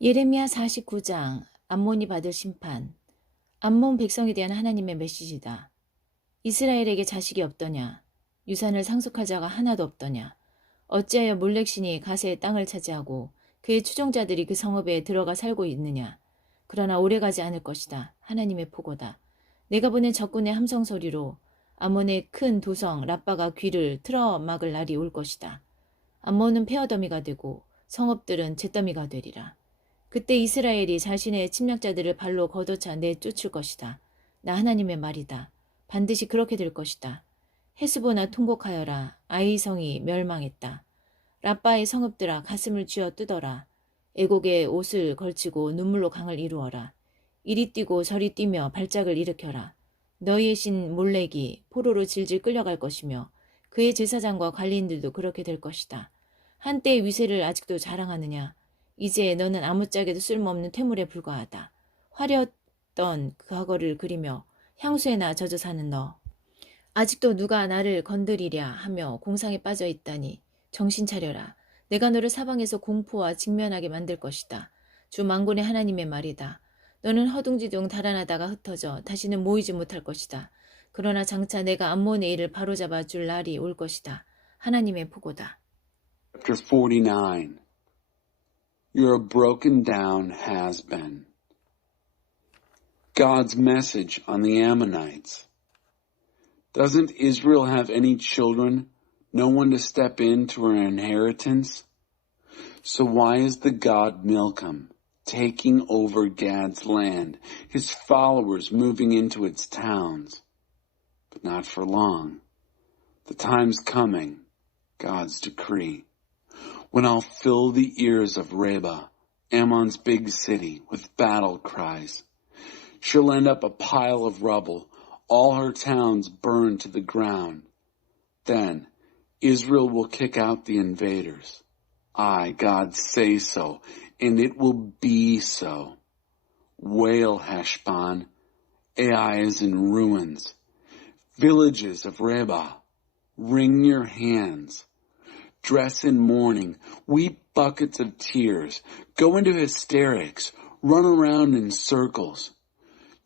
예레미야 49장 암몬이 받을 심판. 암몬 백성에 대한 하나님의 메시지다. 이스라엘에게 자식이 없더냐? 유산을 상속할 자가 하나도 없더냐? 어찌하여 몰렉신이 가세의 땅을 차지하고 그의 추종자들이 그 성읍에 들어가 살고 있느냐? 그러나 오래가지 않을 것이다. 하나님의 포고다. 내가 보낸 적군의 함성 소리로 암몬의 큰 도성 라빠가 귀를 틀어 막을 날이 올 것이다. 암몬은 폐허더미가 되고 성읍들은 잿더미가 되리라. 그때 이스라엘이 자신의 침략자들을 발로 걷어차 내쫓을 것이다. 나 하나님의 말이다. 반드시 그렇게 될 것이다. 헤스보나 통곡하여라. 아이성이 멸망했다. 라빠의 성읍들아 가슴을 쥐어 뜯어라. 애곡에 옷을 걸치고 눈물로 강을 이루어라. 이리 뛰고 저리 뛰며 발작을 일으켜라. 너희의 신 몰렉이 포로로 질질 끌려갈 것이며 그의 제사장과 관리인들도 그렇게 될 것이다. 한때의 위세를 아직도 자랑하느냐? 이제 너는 아무짝에도 쓸모없는 퇴물에 불과하다. 화려했던 과거를 그리며 향수에나 젖어 사는 너. 아직도 누가 나를 건드리랴 하며 공상에 빠져 있다니 정신 차려라. 내가 너를 사방에서 공포와 직면하게 만들 것이다. 주 만군의 하나님의 말이다. 너는 허둥지둥 달아나다가 흩어져 다시는 모이지 못할 것이다. 그러나 장차 내가 암몬의 일을 바로잡아 줄 날이 올 것이다. 하나님의 포고다. Chapter 49. You're a broken down has-been. God's message on the Ammonites. Doesn't Israel have any children? No one to step into her inheritance? So why is the god Milcom taking over Gad's land, his followers moving into its towns? But not for long. The time's coming, God's decree, when I'll fill the ears of Reba, Ammon's big city, with battle cries. She'll end up a pile of rubble, all her towns burned to the ground. Then Israel will kick out the invaders. I, God, say so, and it will be so. Wail, Heshbon. Ai is in ruins. Villages of Reba, wring your hands. Dress in mourning, weep buckets of tears, go into hysterics, run around in circles.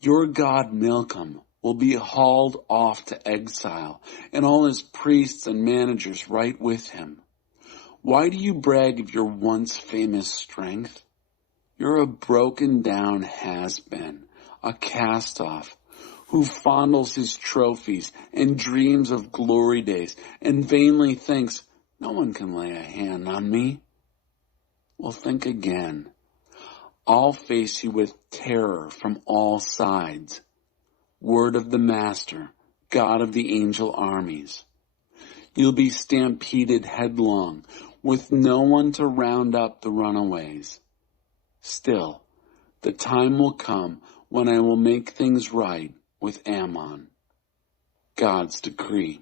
Your god Milcom will be hauled off to exile, and all his priests and managers right with him. Why do you brag of your once famous strength? You're a broken down has-been, a cast-off, who fondles his trophies and dreams of glory days, and vainly thinks, no one can lay a hand on me. Well, think again. I'll face you with terror from all sides. Word of the Master, God of the angel armies. You'll be stampeded headlong, with no one to round up the runaways. Still, the time will come when I will make things right with Ammon. God's decree.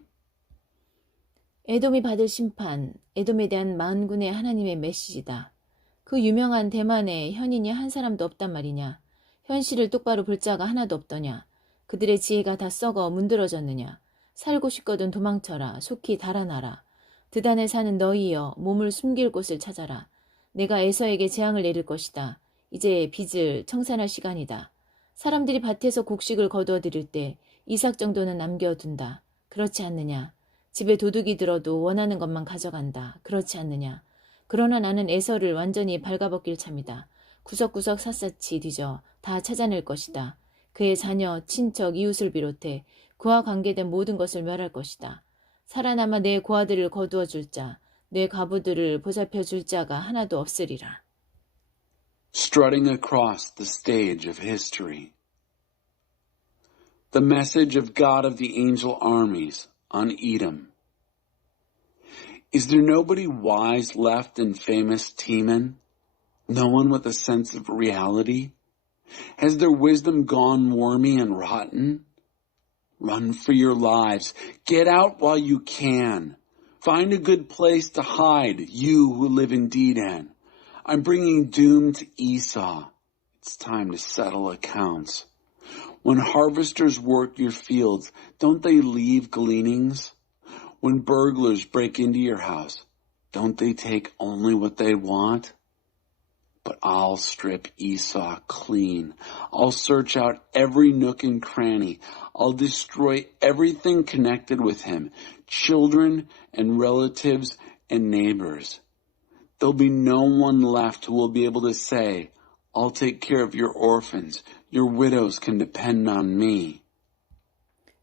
에돔이 받을 심판, 에돔에 대한 만군의 하나님의 메시지다. 그 유명한 대만에 현인이 한 사람도 없단 말이냐. 현실을 똑바로 볼 자가 하나도 없더냐. 그들의 지혜가 다 썩어 문드러졌느냐. 살고 싶거든 도망쳐라. 속히 달아나라. 드단에 사는 너희여 몸을 숨길 곳을 찾아라. 내가 에서에게 재앙을 내릴 것이다. 이제 빚을 청산할 시간이다. 사람들이 밭에서 곡식을 거두어 들일 때 이삭 정도는 남겨둔다. 그렇지 않느냐. 집에 도둑이 들어도 원하는 것만 가져간다. 그렇지 않느냐. 그러나 나는 에서를 완전히 발가벗길 참이다. 구석구석 샅샅이 뒤져 다 찾아낼 것이다. 그의 자녀, 친척, 이웃을 비롯해 그와 관계된 모든 것을 멸할 것이다. 살아남아 내 고아들을 거두어 줄 자, 내 과부들을 보살펴 줄 자가 하나도 없으리라. Strutting across the stage of history. The message of God of the angel armies on Edom. Is there nobody wise left in famous Teman? No one with a sense of reality? Has their wisdom gone wormy and rotten? Run for your lives. Get out while you can. Find a good place to hide, you who live in Dedan. I'm bringing doom to Esau. It's time to settle accounts. When harvesters work your fields, don't they leave gleanings? When burglars break into your house, don't they take only what they want? but I'll strip Esau clean. I'll search out every nook and cranny. I'll destroy everything connected with him, children and relatives and neighbors. There'll be no one left who will be able to say, I'll take care of your orphans. Your widows can depend on me.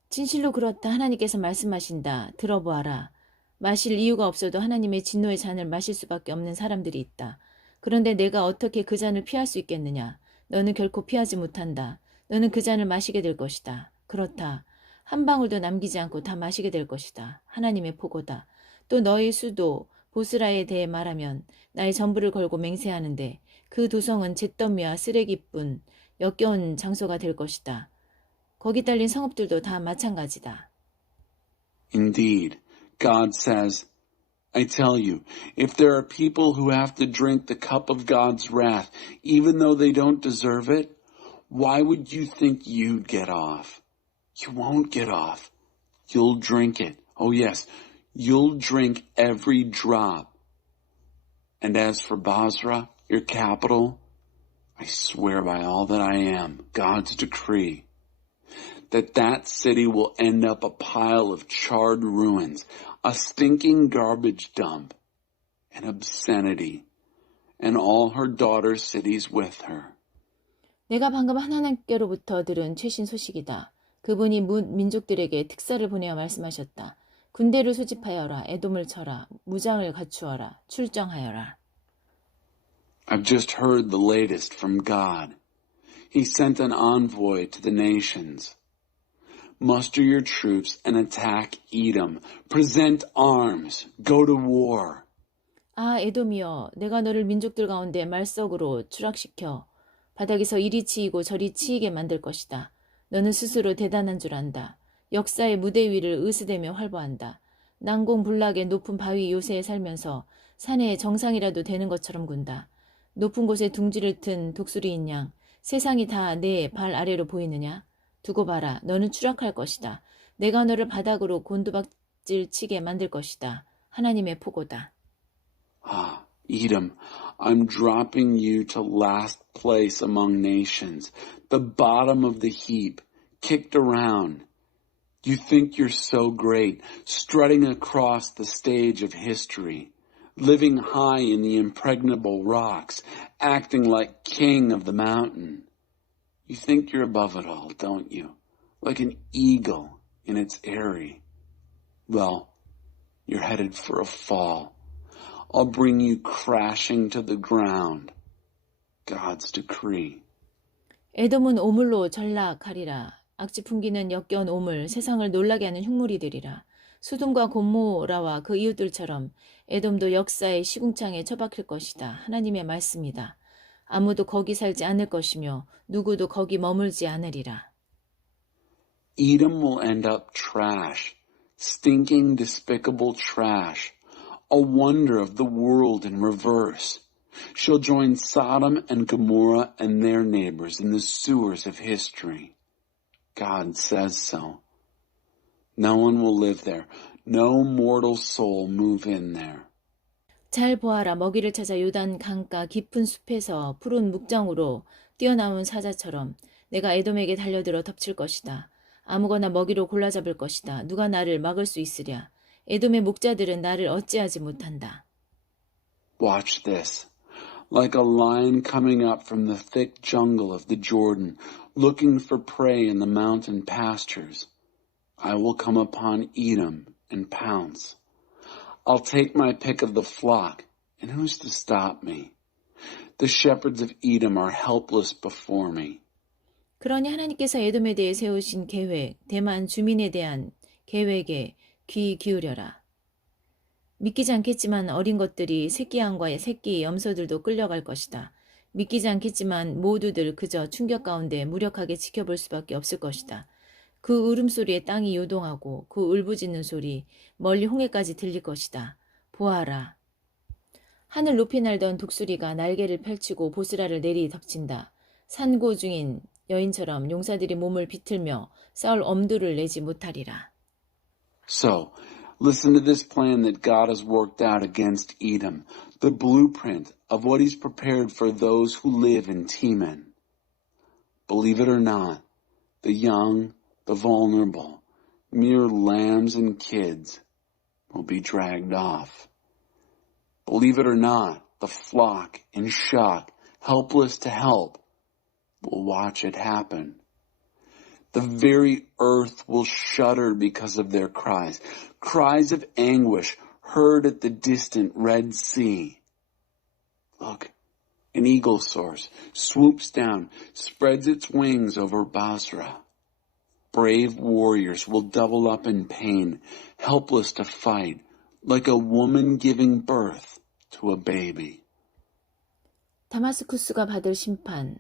진실로 그렇다. 하나님께서 말씀하신다. 들어보아라. 마실 이유가 없어도 하나님의 진노의 잔을 마실 수밖에 없는 사람들이 있다. 그런데 내가 어떻게 그 잔을 피할 수 있겠느냐? 너는 결코 피하지 못한다. 너는 그 잔을 마시게 될 것이다. 그렇다. 한 방울도 남기지 않고 다 마시게 될 것이다. 하나님의 포고다. 또 너희 수도 보스라에 대해 말하면 나의 전부를 걸고 맹세하는데 그 도성은 잿더미와 쓰레기뿐 역겨운 장소가 될 것이다. 거기 딸린 성읍들도 다 마찬가지다. Indeed, God says, I tell you, if there are people who have to drink the cup of God's wrath, even though they don't deserve it, why would you think you'd get off? You won't get off. You'll drink it. Oh yes, you'll drink every drop. And as for Basra, your capital, I swear by all that I am, God's decree, that city will end up a pile of charred ruins, a stinking garbage dump, an obscenity, and all her daughter cities with her. 내가 방금 하나님께로부터 들은 최신 소식이다. 그분이 민족들에게 특사를 보내어 말씀하셨다. 군대를 소집하여라. 에돔을 쳐라. 무장을 갖추어라. 출정하여라. I've just heard the latest from God. He sent an envoy to the nations. Muster your troops and attack Edom. Present arms. Go to war. 아, 에돔이여, 내가 너를 민족들 가운데 말석으로 추락시켜 바닥에서 이리 치이고 저리 치이게 만들 것이다. 너는 스스로 대단한 줄 안다. 역사의 무대 위를 으스대며 활보한다. 난공불락의 높은 바위 요새에 살면서 산의 정상이라도 되는 것처럼 군다. 높은 곳에 둥지를 튼 독수리인 양, 세상이 다 내 발 아래로 보이느냐? 두고 봐라. 너는 추락할 것이다. 내가 너를 바닥으로 곤두박질 치게 만들 것이다. 하나님의 포고다. Ah, Edom, I'm dropping you to last place among nations, the bottom of the heap, kicked around. You think you're so great, strutting across the stage of history, living high in the impregnable rocks, acting like king of the mountain. You think you're above it all, don't you? Like an eagle in its eyrie. Well, you're headed for a fall. I'll bring you crashing to the ground. God's decree. 에돔은 오물로 전락하리라. 악취 풍기는 역겨운 오물, 세상을 놀라게 하는 흉물이 되리라. 수둠과 곰모라와 그 이웃들처럼 에돔도 역사의 시궁창에 처박힐 것이다. 하나님의 말씀이다. 아무도 거기 살지 않을 것이며 누구도 거기 머물지 않으리라. Edom will end up trash, stinking, despicable trash, a wonder of the world in reverse. She'll join Sodom and Gomorrah and their neighbors in the sewers of history. God says so. No one will live there. No mortal soul move in there. 잘 보아라. 먹이를 찾아 요단 강가 깊은 숲에서 푸른 묵정으로 뛰어나온 사자처럼 내가 에돔에게 달려들어 덮칠 것이다. 아무거나 먹이로 골라잡을 것이다. 누가 나를 막을 수 있으랴. 에돔의 목자들은 나를 어찌하지 못한다. Watch this. Like a lion coming up from the thick jungle of the Jordan, looking for prey in the mountain pastures, I will come upon Edom and pounce. I'll take my pick of the flock, and who's to stop me? The shepherds of Edom are helpless before me. 그러니 하나님께서 에돔에 대해 세우신 계획, 대만 주민에 대한 계획에 귀 기울여라. 믿기지 않겠지만 어린 것들이 새끼 양과 새끼 염소들도 끌려갈 것이다. 믿기지 않겠지만 모두들 그저 충격 가운데 무력하게 지켜볼 수밖에 없을 것이다. 그 울음소리에 땅이 요동하고 그 울부짖는 소리 멀리 홍해까지 들릴 것이다. 보아라. 하늘 높이 날던 독수리가 날개를 펼치고 보스라를 내리 덮친다. 산고 중인 여인처럼 용사들이 몸을 비틀며 싸울 엄두를 내지 못하리라. So, listen to this plan that God has worked out against Edom, the blueprint of what he's prepared for those who live in Teman. Believe it or not, the young, the vulnerable, mere lambs and kids will be dragged off. Believe it or not, the flock in shock, helpless to help, will watch it happen. The very earth will shudder because of their cries, cries of anguish heard at the distant Red Sea. Look, an eagle soars, swoops down, spreads its wings over Basra. Brave warriors will double up in pain, helpless to fight, like a woman giving birth to a baby. 다마스쿠스가 받을 심판.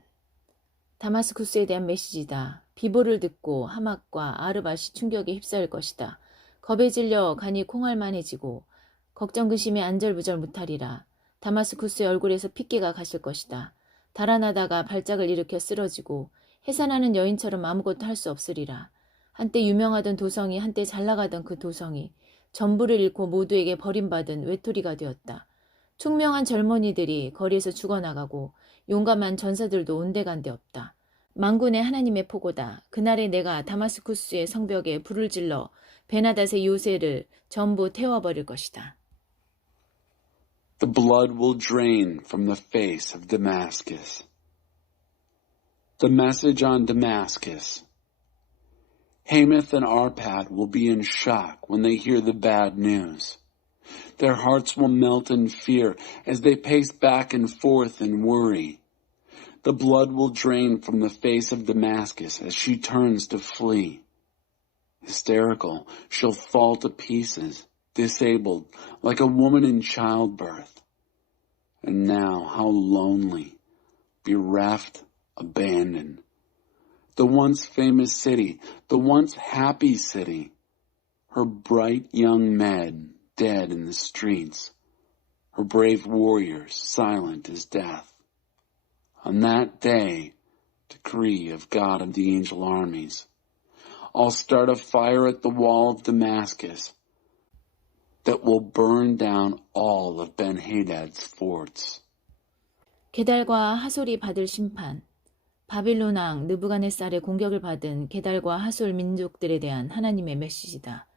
다마스쿠스에 대한 메시지다. 비보를 듣고 하맛과 아르밧이 충격에 휩싸일 것이다. 겁에 질려 간이 콩알만해지고 걱정 근심에 안절부절 못하리라. 다마스쿠스의 얼굴에서 핏기가 가실 것이다. 달아나다가 발작을 일으켜 쓰러지고 해산하는 여인처럼 아무것도 할 수 없으리라. 한때 유명하던 도성이 한때 잘나가던 그 도성이 전부를 잃고 모두에게 버림받은 외톨이가 되었다. 총명한 젊은이들이 거리에서 죽어나가고 용감한 전사들도 온데간데 없다. 만군의 하나님의 포고다. 그날에 내가 다마스쿠스의 성벽에 불을 질러 베나닷의 요새를 전부 태워버릴 것이다. The blood will drain from the face of Damascus. The message on Damascus. Hamath and Arpad will be in shock when they hear the bad news. Their hearts will melt in fear as they pace back and forth in worry. The blood will drain from the face of Damascus as she turns to flee. Hysterical, she'll fall to pieces, disabled, like a woman in childbirth. And now, how lonely, bereft, abandoned. The once famous city, the once happy city, her bright young men dead in the streets, her brave warriors silent as death. On that day, decree of God of the angel armies, I'll start a fire at the wall of Damascus that will burn down all of Ben-Hadad's forts. 게달과 하솔이 받을 심판. 바빌론 왕 느부갓네살의 공격을 받은 게달과 하솔 민족들에 대한 하나님의 메시지다.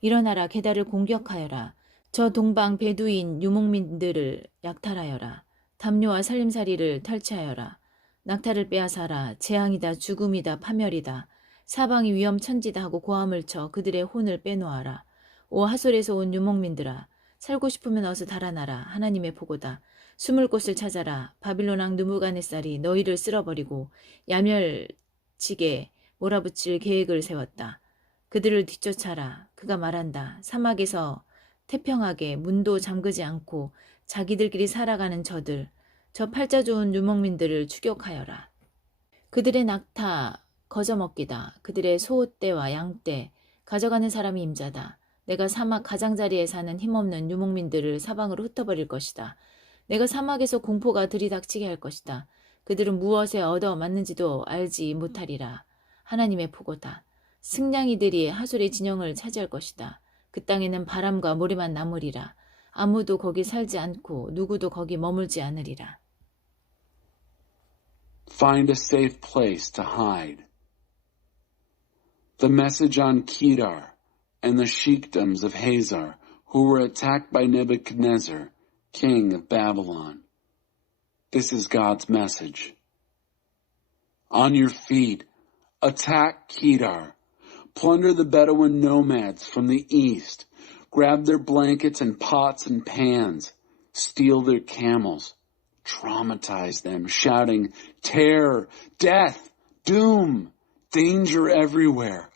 일어나라, 게달을 공격하여라. 저 동방 베두인 유목민들을 약탈하여라. 담요와 살림살이를 탈취하여라. 낙타를 빼앗아라. 재앙이다, 죽음이다, 파멸이다. 사방이 위험천지다 하고 고함을 쳐 그들의 혼을 빼놓아라. 오 하솔에서 온 유목민들아, 살고 싶으면 어서 달아나라. 하나님의 보고다. 숨을 곳을 찾아라. 바빌론 왕 느부갓네살이 너희를 쓸어버리고 야멸치게 몰아붙일 계획을 세웠다. 그들을 뒤쫓아라. 그가 말한다. 사막에서 태평하게 문도 잠그지 않고 자기들끼리 살아가는 저들, 저 팔자 좋은 유목민들을 추격하여라. 그들의 낙타 거저먹기다. 그들의 소떼와 양떼 가져가는 사람이 임자다. 내가 사막 가장자리에 사는 힘없는 유목민들을 사방으로 흩어버릴 것이다. 내가 사막에서 공포가 들이닥치게 할 것이다. 그들은 무엇에 얻어맞는지도 알지 못하리라. 하나님의 포고다. 승냥이들이 하솔의 진영을 차지할 것이다. 그 땅에는 바람과 모래만 남으리라. 아무도 거기 살지 않고 누구도 거기 머물지 않으리라. Find a safe place to hide. The message on Kedar and the sheikdoms of Hazar, who were attacked by Nebuchadnezzar, king of Babylon. This is God's message. On your feet, attack Kedar. Plunder the Bedouin nomads from the east. Grab their blankets and pots and pans. Steal their camels. Traumatize them, shouting, terror, death, doom, danger everywhere.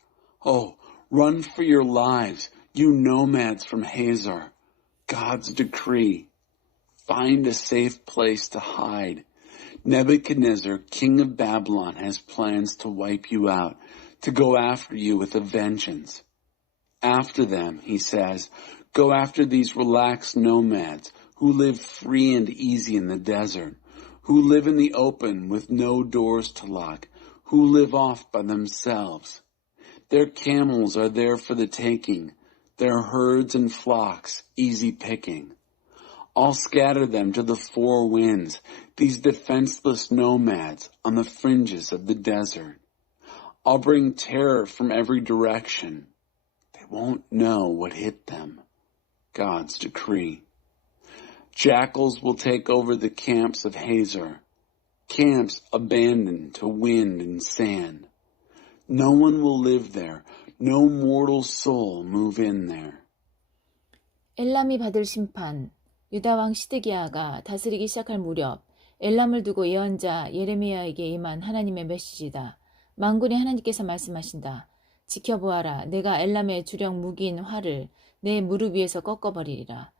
Oh, run for your lives, you nomads from Hazar. God's decree. Find a safe place to hide. Nebuchadnezzar, king of Babylon, has plans to wipe you out, to go after you with a vengeance. After them, he says, go after these relaxed nomads who live free and easy in the desert, who live in the open with no doors to lock, who live off by themselves. Their camels are there for the taking, their herds and flocks easy picking. I'll scatter them to the four winds, these defenseless nomads on the fringes of the desert. I'll bring terror from every direction. They won't know what hit them. God's decree. Jackals will take over the camps of Hazor, camps abandoned to wind and sand. No one will live there. No mortal soul move in there. 엘람이 받을 심판. 유다 왕 시드기야가 다스리기 시작할 무렵 엘람을 두고 예언자 예레미야에게 임한 하나님의 메시지다. 만군의 하나님께서 말씀하신다. 지켜보아라. 내가 엘람의 주력 무기인 활을 내 무릎 위에서 꺾어버리리라.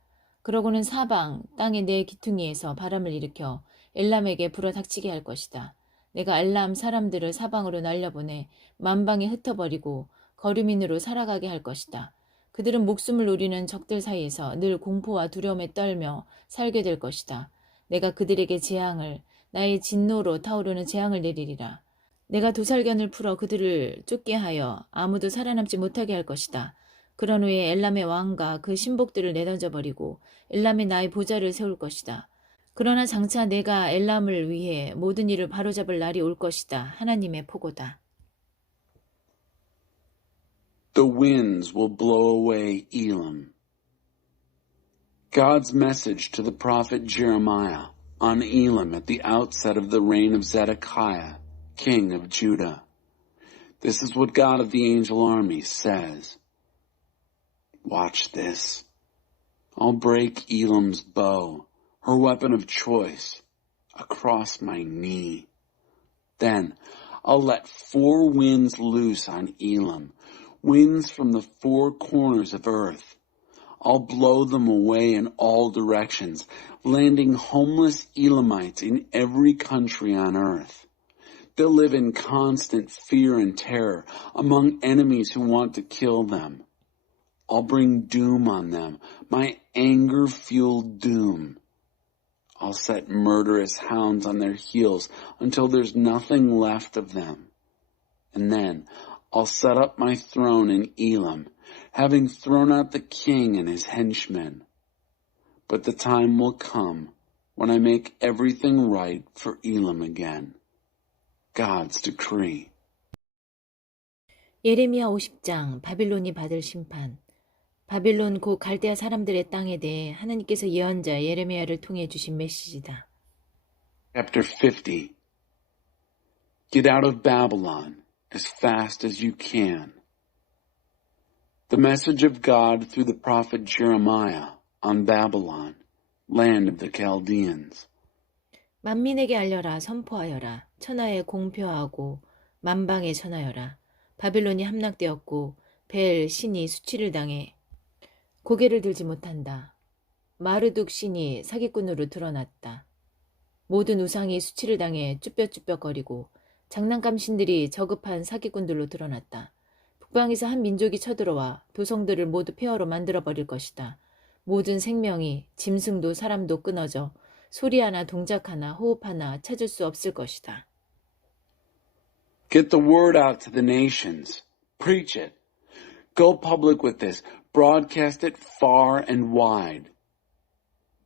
그러고는 사방 땅의 내 기퉁이에서 바람을 일으켜 엘람에게 불어닥치게 할 것이다. 내가 엘람 사람들을 사방으로 날려보내 만방에 흩어버리고 거류민으로 살아가게 할 것이다. 그들은 목숨을 노리는 적들 사이에서 늘 공포와 두려움에 떨며 살게 될 것이다. 내가 그들에게 재앙을, 나의 진노로 타오르는 재앙을 내리리라. 내가 도살견을 풀어 그들을 쫓게 하여 아무도 살아남지 못하게 할 것이다. 그런 후에 엘람의 왕과 그 신복들을 내던져버리고 엘람의 나의 보좌를 세울 것이다. 그러나 장차 내가 엘람을 위해 모든 일을 바로잡을 날이 올 것이다. 하나님의 포고다. The winds will blow away Elam. God's message to the prophet Jeremiah on Elam at the outset of the reign of Zedekiah, king of Judah. This is what God of the angel armies says. Watch this. I'll break Elam's bow, her weapon of choice, across my knee. Then I'll let four winds loose on Elam, winds from the four corners of earth. I'll blow them away in all directions, landing homeless Elamites in every country on earth. They'll live in constant fear and terror among enemies who want to kill them. I'll bring doom on them, my anger-fueled doom. I'll set murderous hounds on their heels until there's nothing left of them. And then I'll set up my throne in Elam, having thrown out the king and his henchmen. But the time will come when I make everything right for Elam again. God's decree. 예레미야 50장 바빌론이 받을 심판. 바빌론 곧 갈대아 사람들의 땅에 대해 하나님께서 예언자 예레미야를 통해 주신 메시지다. Chapter 50. Get out of Babylon as fast as you can. The message of God through the prophet Jeremiah on Babylon, land of the Chaldeans. 만민에게 알려라, 선포하여라. 천하에 공표하고 만방에 전하여라. 바빌론이 함락되었고 벨 신이 수치를 당해 고개를 들지 못한다. 마르둑 신이 사기꾼으로 드러났다. 모든 우상이 수치를 당해 쭈뼛쭈뼛거리고 장난감 신들이 저급한 사기꾼들로 드러났다. 북방에서 한 민족이 쳐들어와 도성들을 모두 폐허로 만들어버릴 것이다. 모든 생명이, 짐승도 사람도 끊어져 소리 하나, 동작 하나, 호흡 하나 찾을 수 없을 것이다. Get the word out to the nations. Preach it. Go public with this. Broadcast it far and wide.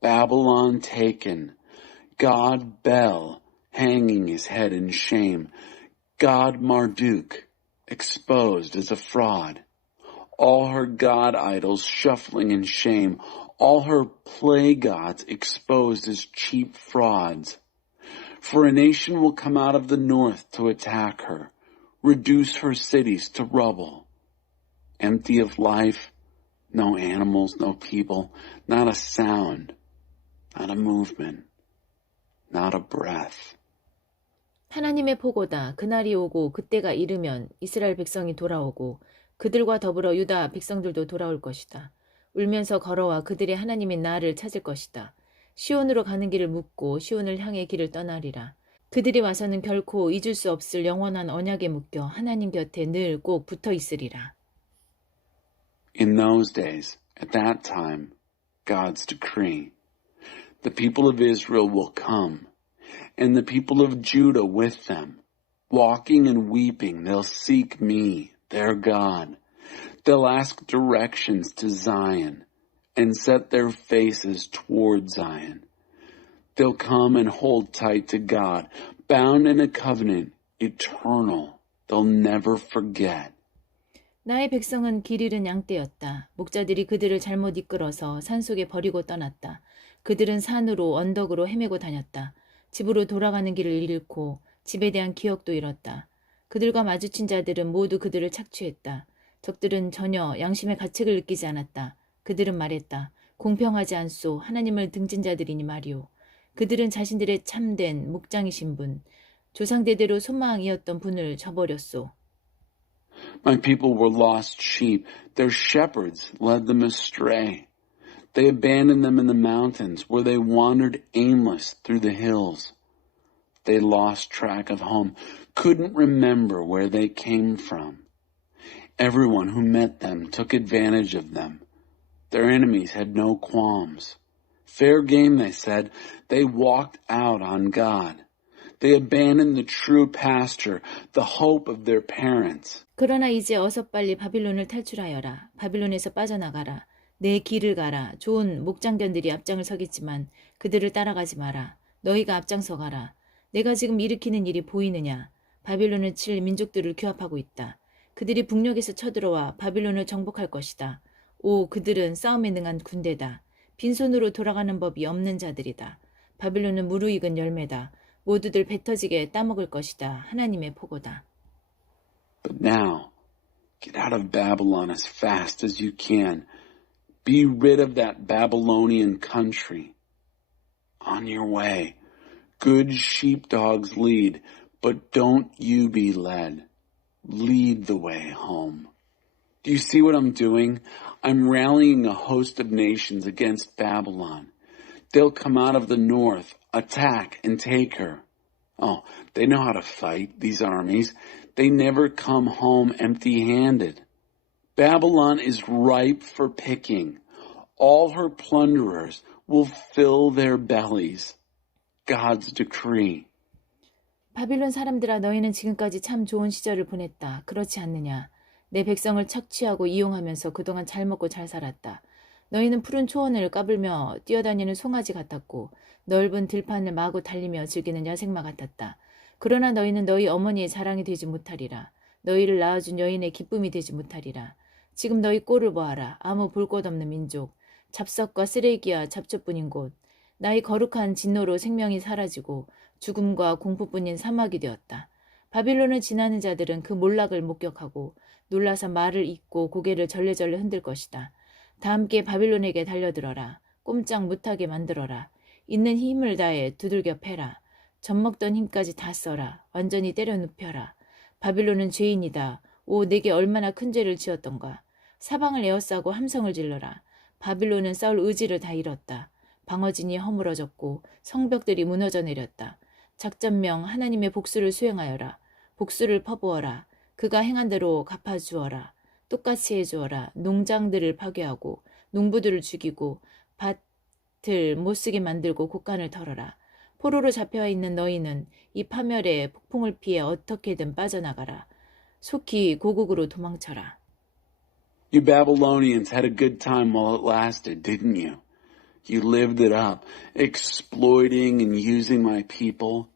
Babylon taken. God Bel hanging his head in shame. God Marduk exposed as a fraud. All her god idols shuffling in shame. All her play gods exposed as cheap frauds. For a nation will come out of the north to attack her, reduce her cities to rubble. Empty of life, no animals, no people, not a sound, not a movement, not a breath. 하나님의 포고다. 그날이 오고 그때가 이르면 이스라엘 백성이 돌아오고 그들과 더불어 유다 백성들도 돌아올 것이다. 울면서 걸어와 그들의 하나님인 나를 찾을 것이다. 시온으로 가는 길을 묻고 시온을 향해 길을 떠나리라. 그들이 와서는 결코 잊을 수 없을 영원한 언약에 묶여 하나님 곁에 늘 꼭 붙어 있으리라. In those days, at that time, God's decree, the people of Israel will come, and the people of Judah with them. Walking and weeping, they'll seek me, their God. They'll ask directions to Zion, and set their faces toward Zion. They'll come and hold tight to God, bound in a covenant, eternal. They'll never forget. 나의 백성은 길 잃은 양떼였다. 목자들이 그들을 잘못 이끌어서 산속에 버리고 떠났다. 그들은 산으로 언덕으로 헤매고 다녔다. 집으로 돌아가는 길을 잃고 집에 대한 기억도 잃었다. 그들과 마주친 자들은 모두 그들을 착취했다. 적들은 전혀 양심의 가책을 느끼지 않았다. 그들은 말했다. 공평하지 않소. 하나님을 등진 자들이니 말이오. 그들은 자신들의 참된 목장이신 분, 조상대대로 소망이었던 분을 저버렸소. My people were lost sheep. Their shepherds led them astray. They abandoned them in the mountains where they wandered aimless through the hills. They lost track of home, couldn't remember where they came from. Everyone who met them took advantage of them. Their enemies had no qualms. Fair game, they said. They walked out on God. They abandoned the true pasture, the hope of their parents. 그러나 이제 어서 빨리 바빌론을 탈출하여라. 바빌론에서 빠져나가라. 내 길을 가라. 좋은 목장견들이 앞장을 서겠지만 그들을 따라가지 마라. 너희가 앞장서 가라. 내가 지금 일으키는 일이 보이느냐. 바빌론을 칠 민족들을 규합하고 있다. 그들이 북녘에서 쳐들어와 바빌론을 정복할 것이다. 오, 그들은 싸움에 능한 군대다. 빈손으로 돌아가는 법이 없는 자들이다. 바빌론은 무르익은 열매다. 모두들 배 터지게 따먹을 것이다. 하나님의 포고다. But now, get out of Babylon as fast as you can. Be rid of that Babylonian country. On your way, good sheepdogs lead, but don't you be led. Lead the way home. Do you see what I'm doing? I'm rallying a host of nations against Babylon. They'll come out of the north, attack, and take her. Oh, they know how to fight, these armies. They never come home empty-handed. Babylon is ripe for picking. All her plunderers will fill their bellies. God's decree. 바빌론 사람들아, 너희는 지금까지 참 좋은 시절을 보냈다. 그렇지 않느냐? 내 백성을 착취하고 이용하면서 그동안 잘 먹고 잘 살았다. 너희는 푸른 초원을 까불며 뛰어다니는 송아지 같았고 넓은 들판을 마구 달리며 즐기는 야생마 같았다. 그러나 너희는 너희 어머니의 자랑이 되지 못하리라. 너희를 낳아준 여인의 기쁨이 되지 못하리라. 지금 너희 꼴을 보아라. 아무 볼 것 없는 민족. 잡석과 쓰레기와 잡초뿐인 곳. 나의 거룩한 진노로 생명이 사라지고 죽음과 공포뿐인 사막이 되었다. 바빌론을 지나는 자들은 그 몰락을 목격하고 놀라서 말을 잇고 고개를 절레절레 흔들 것이다. 다 함께 바빌론에게 달려들어라. 꼼짝 못하게 만들어라. 있는 힘을 다해 두들겨 패라. 젖먹던 힘까지 다 써라. 완전히 때려 눕혀라. 바빌론은 죄인이다. 오, 내게 얼마나 큰 죄를 지었던가. 사방을 에워싸고 함성을 질러라. 바빌론은 싸울 의지를 다 잃었다. 방어진이 허물어졌고 성벽들이 무너져 내렸다. 작전명 하나님의 복수를 수행하여라. 복수를 퍼부어라. 그가 행한 대로 갚아주어라. 똑같이 해주어라. 농장들을 파괴하고 농부들을 죽이고 밭을 못쓰게 만들고 곡간을 털어라. 포로로 잡혀와 있는 너희는 이 파멸의 폭풍을 피해 어떻게든 빠져나가라. 속히 고국으로 도망쳐라. You Babylonians had a good time while it lasted, didn't you? You lived it up, exploiting and using my people.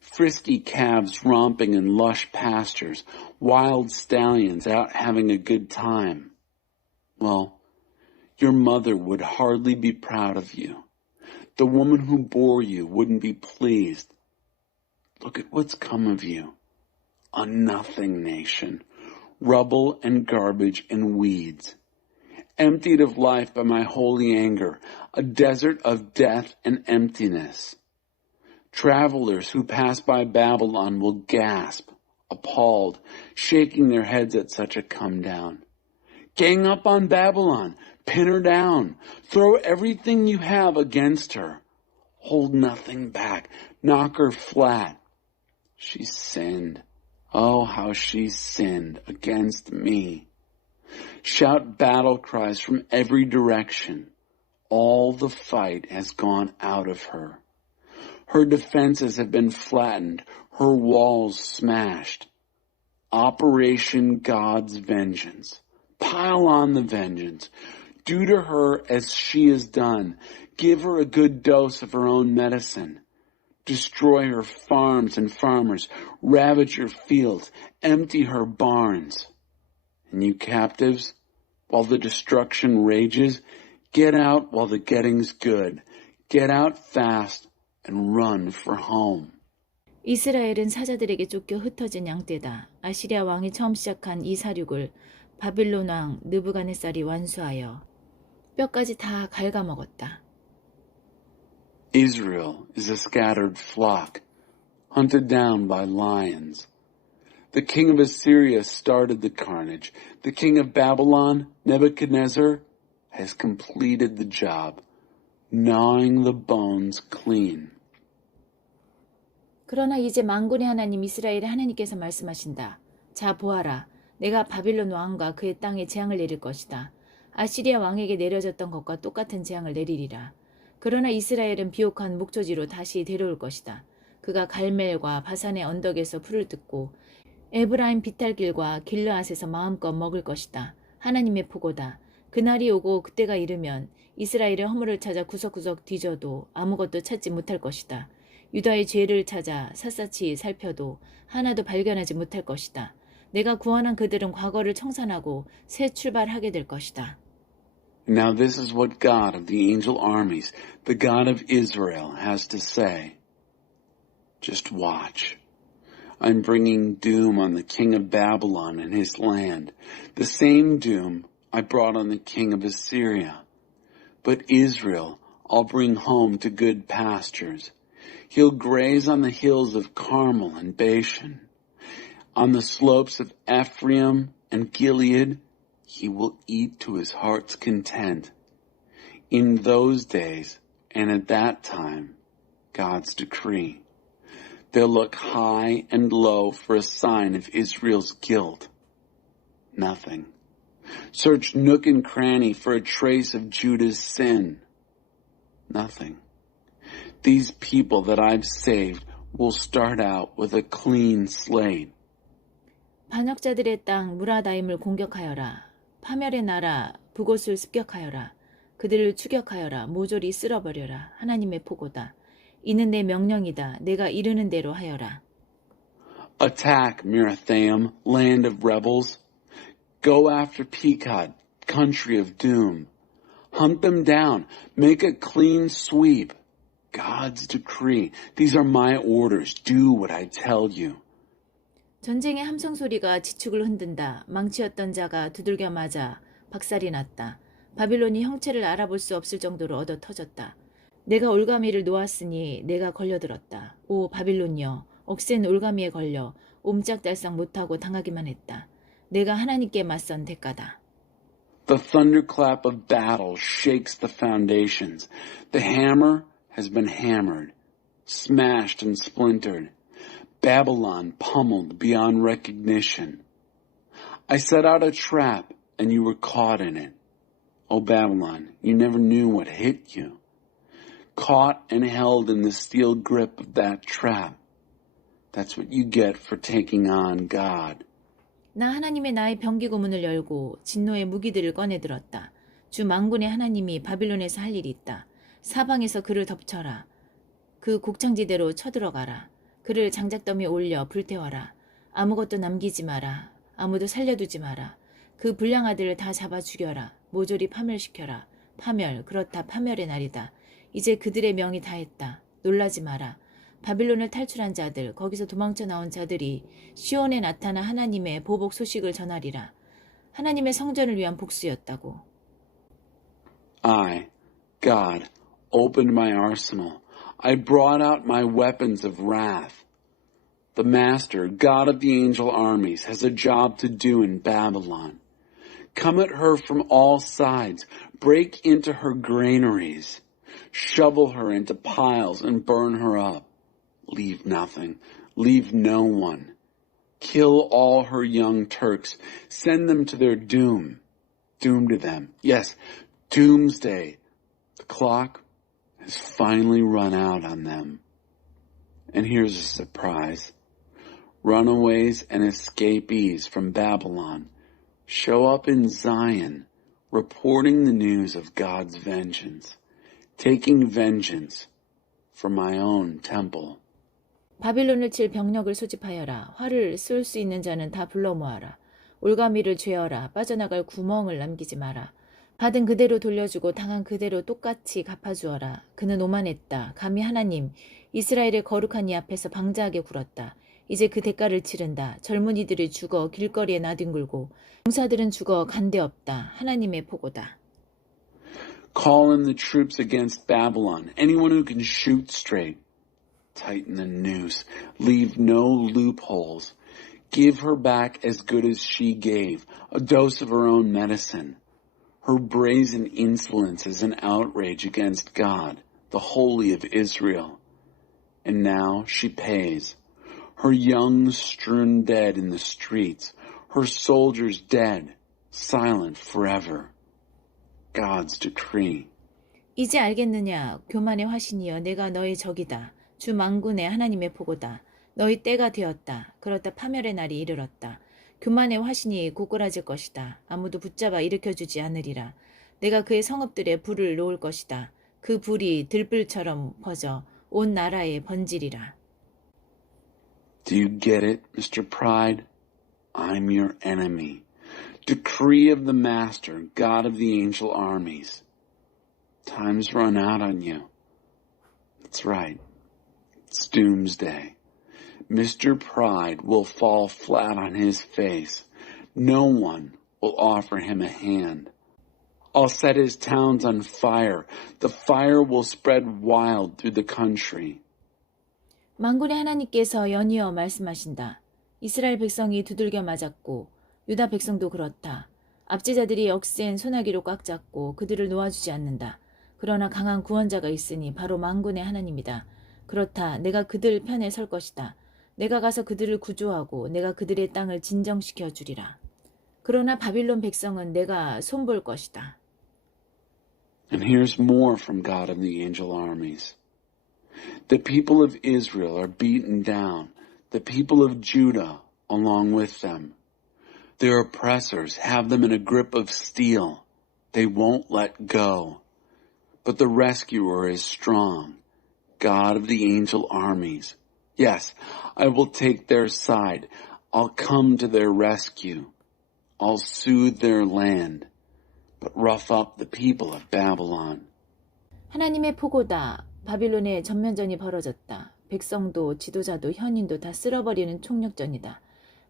Frisky calves romping in lush pastures, wild stallions out having a good time. Well, your mother would hardly be proud of you. The woman who bore you wouldn't be pleased. Look at what's come of you. A nothing nation, rubble and garbage and weeds. Emptied of life by my holy anger, a desert of death and emptiness. Travelers who pass by Babylon will gasp, appalled, shaking their heads at such a come down. Gang up on Babylon, pin her down, throw everything you have against her. Hold nothing back, knock her flat. She sinned. Oh, how she sinned against me. Shout battle cries from every direction. All the fight has gone out of her. Her defenses have been flattened, her walls smashed. Operation God's vengeance. Pile on the vengeance. Do to her as she has done. Give her a good dose of her own medicine. Destroy her farms and farmers. Ravage her fields. Empty her barns. And you captives, while the destruction rages, get out while the getting's good. Get out fast and run for home. 이스라엘은 사자들에게 쫓겨 흩어진 양떼다. 아시리아 왕이 처음 시작한 이 사륙을 바빌론 왕 느부갓네살이 완수하여 뼈까지 다 갉아먹었다. Israel is a scattered flock, hunted down by lions. The king of Assyria started the carnage. The king of Babylon, Nebuchadnezzar, has completed the job, gnawing the bones clean. 그러나 이제 만군의 하나님 이스라엘의 하나님께서 말씀하신다. 자 보아라. 내가 바빌론 왕과 그의 땅에 재앙을 내릴 것이다. 아시리아 왕에게 내려졌던 것과 똑같은 재앙을 내리리라. 그러나 이스라엘은 비옥한 목초지로 다시 데려올 것이다. 그가 갈멜과 바산의 언덕에서 풀을 뜯고 에브라임 비탈길과 길르앗에서 마음껏 먹을 것이다. 하나님의 포고다. 그날이 오고 그때가 이르면 이스라엘의 허물을 찾아 구석구석 뒤져도 아무것도 찾지 못할 것이다. 유다의 죄를 찾아 샅샅이 살펴도 하나도 발견하지 못할 것이다. 내가 구원한 그들은 과거를 청산하고 새 출발하게 될 것이다. Now this is what God of the angel armies, the God of Israel, has to say. Just watch. I'm bringing doom on the king of Babylon and his land, the same doom I brought on the king of Assyria. But Israel I'll bring home to good pastures. He'll graze on the hills of Carmel and Bashan. On the slopes of Ephraim and Gilead, he will eat to his heart's content. In those days and at that time, God's decree. They'll look high and low for a sign of Israel's guilt. Nothing. Search nook and cranny for a trace of Judah's sin. Nothing. These people that I've saved will start out with a clean slate. 반역자들의 땅 무라다임을 공격하여라. 파멸의 나라 북옷을 습격하여라. 그들을 추격하여라. 모조리 쓸어버려라. 하나님의 포고다. 이는 내 명령이다. 내가 이르는 대로 하여라. Attack Merathaim, land of rebels. Go after Pekod, country of doom. Hunt them down. Make a clean sweep. God's decree. These are my orders. Do what I tell you. 전쟁의 함성 소리가 지축을 흔든다. 망치였던 자가 두들겨 맞아 박살이 났다. 바빌론이 형체를 알아볼 수 없을 정도로 얻어 터졌다. 내가 올가미를 놓았으니 내가 걸려들었다. 오 바빌론이여, 억센 올가미에 걸려 옴짝달싹 못하고 당하기만 했다. 내가 하나님께 맞선 대가다. The thunderclap of battle shakes the foundations. The hammer has been hammered, smashed and splintered. Babylon pummeled beyond recognition. I set out a trap and you were caught in it. Oh Babylon, you never knew what hit you. Caught and held in the steel grip of that trap. That's what you get for taking on God. 나 하나님의 나의 병기 고문을 열고 진노의 무기들을 꺼내들었다. 주 만군의 하나님이 바빌론에서 할 일이 있다. 사방에서 그를 덮쳐라. 그 곡창지대로 쳐들어가라. 그를 장작더미에 올려 불태워라. 아무것도 남기지 마라. 아무도 살려두지 마라. 그 불량 아들을 다 잡아 죽여라. 모조리 파멸시켜라. 파멸, 그렇다 파멸의 날이다. 이제 그들의 명이 다했다. 놀라지 마라. 바빌론을 탈출한 자들, 거기서 도망쳐 나온 자들이 시온에 나타나 하나님의 보복 소식을 전하리라. 하나님의 성전을 위한 복수였다고. I, God, opened my arsenal. I brought out my weapons of wrath. The Master, God of the angel armies, has a job to do in Babylon. Come at her from all sides. Break into her granaries. Shovel her into piles and burn her up. Leave nothing. Leave no one. Kill all her young Turks. Send them to their doom. Doom to them. Yes, doomsday. The clock has finally run out on them. And here's a surprise. Runaways and escapees from Babylon show up in Zion reporting the news of God's vengeance, taking vengeance for my own temple. 바빌론을 칠 병력을 소집하여라. 활을 쏠 수 있는 자는 다 불러 모아라. 올가미를 죄어라. 빠져나갈 구멍을 남기지 마라. 받은 그대로 돌려주고 당한 그대로 똑같이 갚아주어라. 그는 오만했다. 감히 하나님, 이스라엘의 거룩한 이 앞에서 방자하게 굴었다. 이제 그 대가를 치른다. 젊은이들이 죽어 길거리에 나뒹굴고 용사들은 죽어 간데 없다. 하나님의 보고다. Call in the troops against Babylon, anyone who can shoot straight. Tighten the noose, leave no loopholes. Give her back as good as she gave, a dose of her own medicine. Her brazen insolence is an outrage against God, the Holy of Israel. And now she pays. Her young strewn dead in the streets, her soldiers dead, silent forever. God's decree. 이제 알겠느냐? 교만의 화신이여, 내가 너의 적이다. 주 만군의 하나님의 보고다. 너희 때가 되었다. 그렇다 파멸의 날이 이르렀다. 교만의 화신이 고꾸라질 것이다. 아무도 붙잡아 일으켜주지 않으리라. 내가 그의 성읍들에 불을 놓을 것이다. 그 불이 들불처럼 퍼져 온 나라에 번지리라. Do you get it, Mr. Pride? I'm your enemy. Decree of the Master, God of the angel armies. Time's run out on you. That's right. It's doomsday. Mr. Pride will fall flat on his face. No one will offer him a hand. I'll set his towns on fire. The fire will spread wild through the country. 만군의 하나님께서 연이어 말씀하신다. 이스라엘 백성이 두들겨 맞았고 유다 백성도 그렇다. 압제자들이 억센 소나기로 꽉 잡고 그들을 놓아주지 않는다. 그러나 강한 구원자가 있으니 바로 만군의 하나님이다. 그렇다. 내가 그들 편에 설 것이다. 내가 가서 그들을 구조하고 내가 그들의 땅을 진정시켜 주리라. 그러나 바빌론 백성은 내가 손볼 것이다. And here's more from God of the angel armies. The people of Israel are beaten down, the people of Judah along with them. Their oppressors have them in a grip of steel. They won't let go. But the rescuer is strong, God of the angel armies. Yes, I will take their side. I'll come to their rescue. I'll soothe their land, but rough up the people of Babylon. 하나님의 포고다. 바빌론에 전면전이 벌어졌다. 백성도 지도자도 현인도 다 쓸어버리는 총력전이다.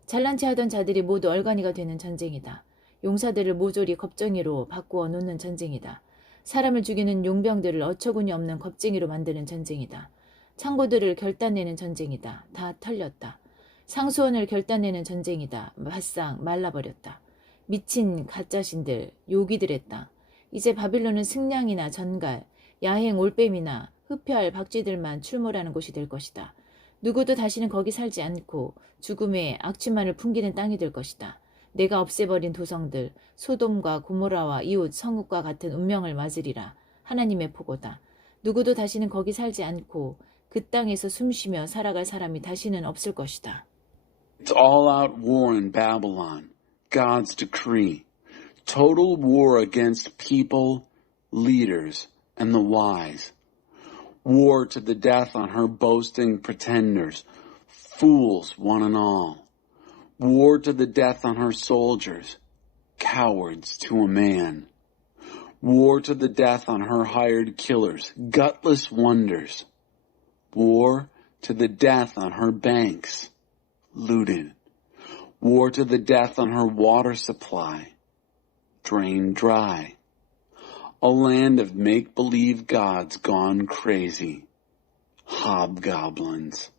잘난 체 하던 자들이 모두 얼간이가 되는 전쟁이다. 용사들을 모조리 겁쟁이로 바꾸어 놓는 전쟁이다. 사람을 죽이는 용병들을 어처구니 없는 겁쟁이로 만드는 전쟁이다. 창고들을 결단내는 전쟁이다. 다 털렸다. 상수원을 결단내는 전쟁이다. 바싹 말라버렸다. 미친 가짜신들, 요기들의 땅. 이제 바빌론은 승냥이나 전갈, 야행 올빼미나 흡혈 박쥐들만 출몰하는 곳이 될 것이다. 누구도 다시는 거기 살지 않고 죽음의 악취만을 풍기는 땅이 될 것이다. 내가 없애버린 도성들, 소돔과 고모라와 이웃 성읍과 같은 운명을 맞으리라. 하나님의 포고다. 누구도 다시는 거기 살지 않고 그 땅에서 숨쉬며 살아갈 사람이 다시는 없을 것이다. It's all-out war in Babylon. God's decree. Total war against people, leaders, and the wise. War to the death on her boasting pretenders, fools one and all. War to the death on her soldiers, cowards to a man. War to the death on her hired killers, gutless wonders. War to the death on her banks, looted. War to the death on her water supply, drained dry. A land of make-believe gods gone crazy. Hobgoblins.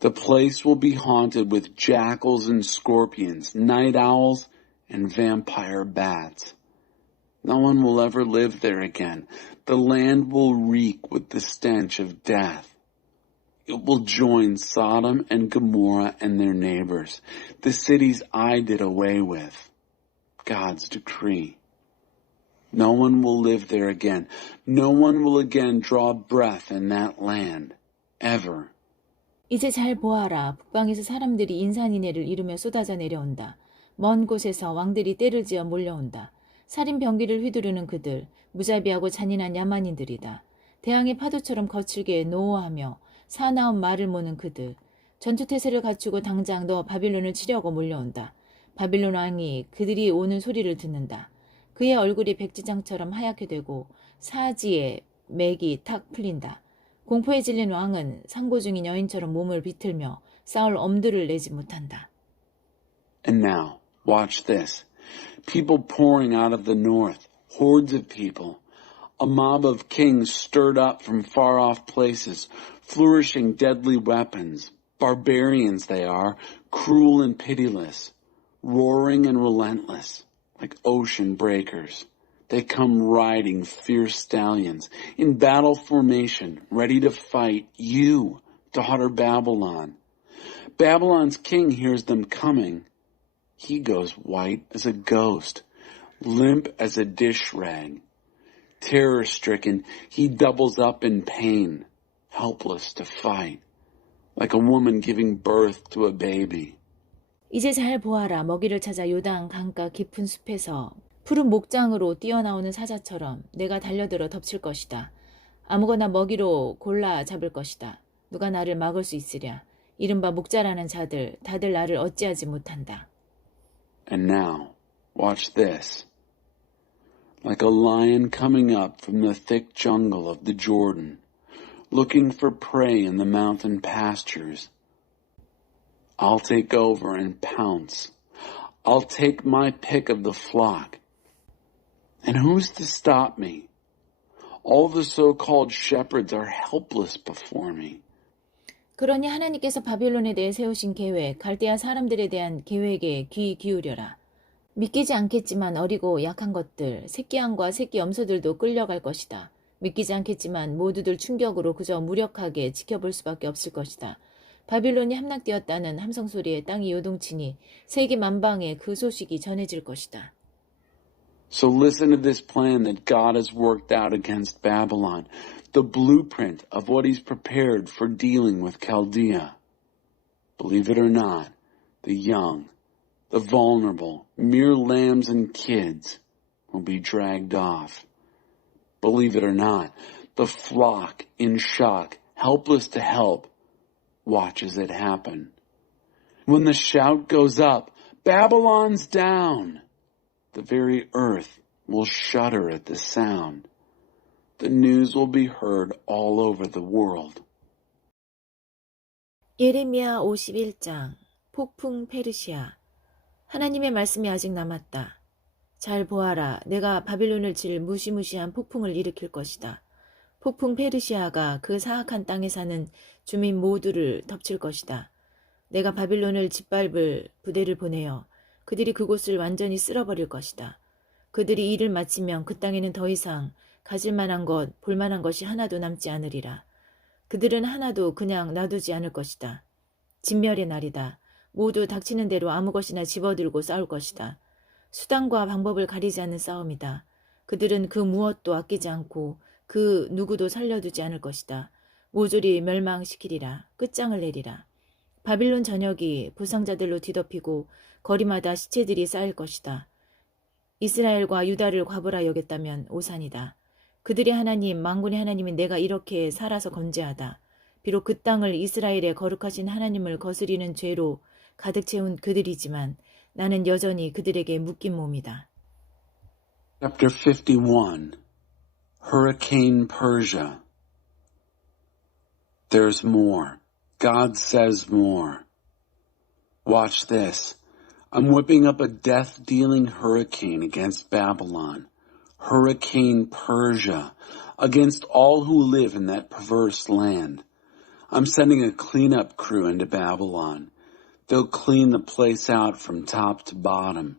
The place will be haunted with jackals and scorpions, night owls and vampire bats. No one will ever live there again. The land will reek with the stench of death. It will join Sodom and Gomorrah and their neighbors, the cities I did away with. God's decree. No one will live there again. No one will again draw breath in that land, ever. 이제 잘 보아라. 북방에서 사람들이 인산인해를 이루며 쏟아져 내려온다. 먼 곳에서 왕들이 떼를 지어 몰려온다. 살인 병기를 휘두르는 그들, 무자비하고 잔인한 야만인들이다. 대항의 파도처럼 거칠게 노호하며 사나운 말을 모는 그들, 전투태세를 갖추고 당장 너 바빌론을 치려고 몰려온다. 바빌론 왕이 그들이 오는 소리를 듣는다. 그의 얼굴이 백지장처럼 하얗게 되고 사지에 맥이 탁 풀린다. 공포에 질린 왕은 상고 중인 여인처럼 몸을 비틀며 싸울 엄두를 내지 못한다. And now, watch this. People pouring out of the north, hordes of people. A mob of kings stirred up from far-off places, flourishing deadly weapons. Barbarians they are, cruel and pitiless, roaring and relentless, like ocean breakers. They come riding fierce stallions, in battle formation, ready to fight you, daughter Babylon. Babylon's king hears them coming. He goes white as a ghost, limp as a dish rag. Terror-stricken, he doubles up in pain, helpless to fight, like a woman giving birth to a baby. 이제 잘 보아라. 먹이를 찾아 요단 강가 깊은 숲에서 푸른 목장으로 뛰어나오는 사자처럼 내가 달려들어 덮칠 것이다. 아무거나 먹이로 골라 잡을 것이다. 누가 나를 막을 수 있으랴. 이른바 목자라는 자들, 다들 나를 어찌하지 못한다. And now, watch this. Like a lion coming up from the thick jungle of the Jordan, looking for prey in the mountain pastures. I'll take over and pounce. I'll take my pick of the flock. And who's to stop me? All the so-called shepherds are helpless before me. 그러니 하나님께서 바빌론에 대해 세우신 계획, 갈대아 사람들에 대한 계획에 귀 기울여라. 믿기지 않겠지만 어리고 약한 것들, 새끼양과 새끼 염소들도 끌려갈 것이다. 믿기지 않겠지만 모두들 충격으로 그저 무력하게 지켜볼 수밖에 없을 것이다. 바빌론이 함락되었다는 함성소리에 땅이 요동치니 세계 만방에 그 소식이 전해질 것이다. So listen to this plan that God has worked out against Babylon, the blueprint of what he's prepared for dealing with Chaldea. Believe it or not, the young, the vulnerable, mere lambs and kids will be dragged off. Believe it or not, the flock in shock, helpless to help, watches it happen. When the shout goes up, Babylon's down, the very earth will shudder at the sound. The news will be heard all over the world. 예레미야 51장 폭풍 페르시아. 하나님의 말씀이 아직 남았다. 잘 보아라. 내가 바빌론을 칠 무시무시한 폭풍을 일으킬 것이다. 폭풍 페르시아가 그 사악한 땅에 사는 주민 모두를 덮칠 것이다. 내가 바빌론을 짓밟을 부대를 보내어 그들이 그곳을 완전히 쓸어버릴 것이다. 그들이 일을 마치면 그 땅에는 더 이상 가질 만한 것, 볼 만한 것이 하나도 남지 않으리라. 그들은 하나도 그냥 놔두지 않을 것이다. 진멸의 날이다. 모두 닥치는 대로 아무 것이나 집어들고 싸울 것이다. 수단과 방법을 가리지 않는 싸움이다. 그들은 그 무엇도 아끼지 않고 그 누구도 살려두지 않을 것이다. 모조리 멸망시키리라. 끝장을 내리라. 바빌론 전역이 부상자들로 뒤덮이고 거리마다 시체들이 쌓일 것이다. 이스라엘과 유다를 과부라 여겼다면 오산이다. 그들의 하나님, 만군의 하나님인 내가 이렇게 살아서 건재하다. 비록 그 땅을 이스라엘의 거룩하신 하나님을 거스리는 죄로 가득 채운 그들이지만 나는 여전히 그들에게 묶인 몸이다. Chapter 51, Hurricane Persia. There's more. God says more. Watch this. I'm whipping up a death-dealing hurricane against Babylon. Hurricane Persia, against all who live in that perverse land. I'm sending a cleanup crew into Babylon. They'll clean the place out from top to bottom.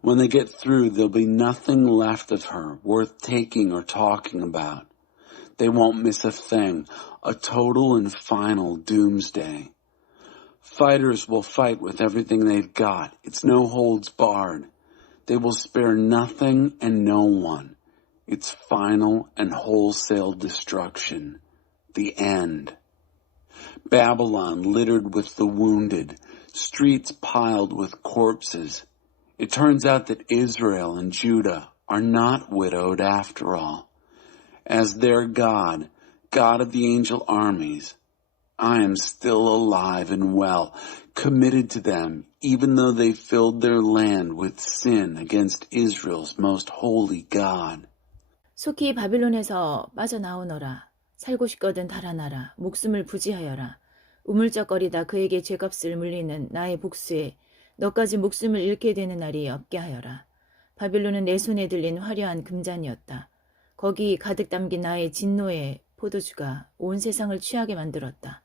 When they get through, there'll be nothing left of her worth taking or talking about. They won't miss a thing, a total and final doomsday. Fighters will fight with everything they've got. It's no holds barred. They will spare nothing and no one. It's final and wholesale destruction. The end. Babylon littered with the wounded, streets piled with corpses. It turns out that Israel and Judah are not widowed after all. As their God, God of the angel armies, I am still alive and well, committed to them, even though they filled their land with sin against Israel's most holy God. 속히 바빌론에서 빠져나오너라. 살고 싶거든 달아나라. 목숨을 부지하여라. 우물쩍거리다 그에게 죄값을 물리는 나의 복수에 너까지 목숨을 잃게 되는 날이 없게 하여라. 바빌론은 내 손에 들린 화려한 금잔이었다. 거기 가득 담긴 나의 진노의 포도주가 온 세상을 취하게 만들었다.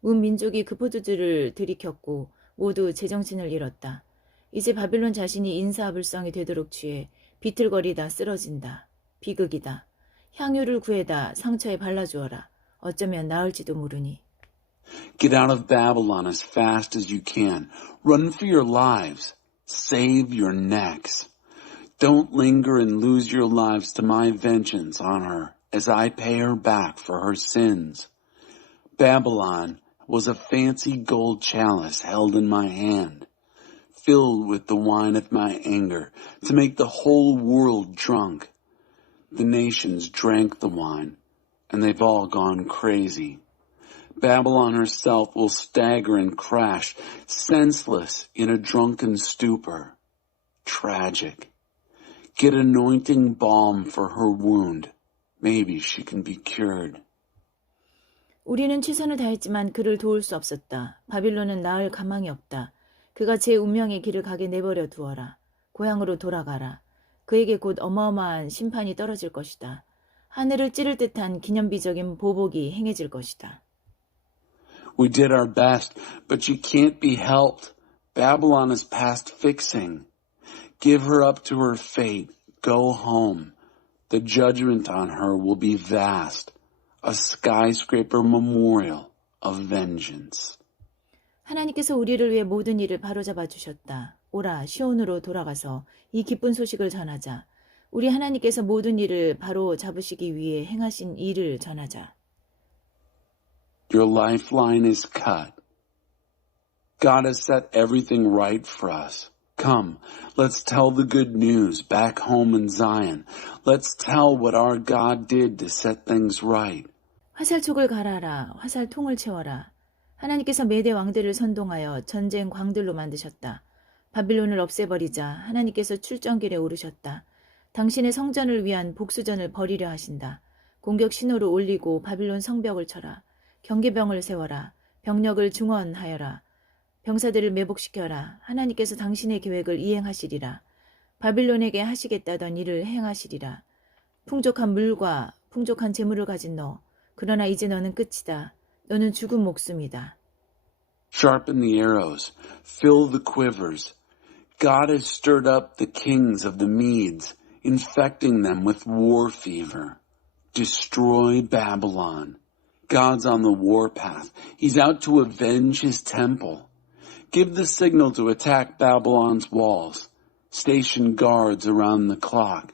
문 민족이 그 포도주를 들이켰고 모두 제정신을 잃었다. 이제 바빌론 자신이 인사불성이 되도록 취해 비틀거리다 쓰러진다. 비극이다. 향유를 구해다 상처에 발라주어라. 어쩌면 나을지도 모르니. Get out of Babylon as fast as you can. Run for your lives. Save your necks. Don't linger and lose your lives to my vengeance on her as I pay her back for her sins. Babylon was a fancy gold chalice held in my hand, filled with the wine of my anger to make the whole world drunk. The nations drank the wine, and they've all gone crazy. Babylon herself will stagger and crash, senseless in a drunken stupor. Tragic. Get anointing balm for her wound. Maybe she can be cured. 우리는 최선을 다했지만 그를 도울 수 없었다. 바빌론은 나을 가망이 없다. 그가 제 운명의 길을 가게 내버려 두어라. 고향으로 돌아가라. 그에게 곧 어마어마한 심판이 떨어질 것이다. 하늘을 찌를 듯한 기념비적인 보복이 행해질 것이다. We did our best, but you can't be helped. Babylon is past fixing. Give her up to her fate. Go home. The judgment on her will be vast. A skyscraper memorial of vengeance. 하나님께서 우리를 위해 모든 일을 바로잡아 주셨다. 오라, 시온으로 돌아가서 이 기쁜 소식을 전하자. 우리 하나님께서 모든 일을 바로 잡으시기 위해 행하신 일을 전하자. Your lifeline is cut. God has set everything right for us. Come, let's tell the good news back home in Zion. Let's tell what our God did to set things right. 화살촉을 갈아라. 화살통을 채워라. 하나님께서 메대 왕들을 선동하여 전쟁 광들로 만드셨다. 바빌론을 없애버리자 하나님께서 출정길에 오르셨다. 당신의 성전을 위한 복수전을 벌이려 하신다. 공격 신호를 올리고 바빌론 성벽을 쳐라. 경계병을 세워라. 병력을 중원하여라. 병사들을 매복시켜라. 하나님께서 당신의 계획을 이행하시리라. 바빌론에게 하시겠다던 일을 행하시리라. 풍족한 물과 풍족한 재물을 가진 너. 그러나 이제 너는 끝이다. 너는 죽은 목숨이다. Sharpen the arrows. Fill the quivers. God has stirred up the kings of the Medes, infecting them with war fever. Destroy Babylon. God's on the warpath. He's out to avenge his temple. Give the signal to attack Babylon's walls. Station guards around the clock.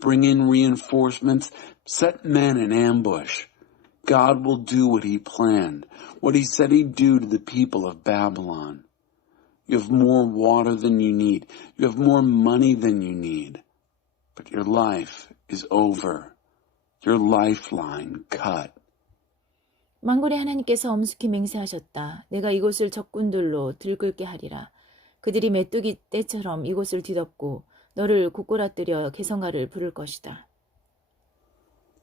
Bring in reinforcements. Set men in ambush. God will do what he planned, what he said he'd do to the people of Babylon. You have more water than you need. You have more money than you need. But your life is over. Your lifeline cut. 만군의 하나님께서 엄숙히 맹세하셨다. 내가 이곳을 적군들로 들끓게 하리라. 그들이 메뚜기 떼처럼 이곳을 뒤덮고 너를 고꾸라뜨려 개성가를 부를 것이다.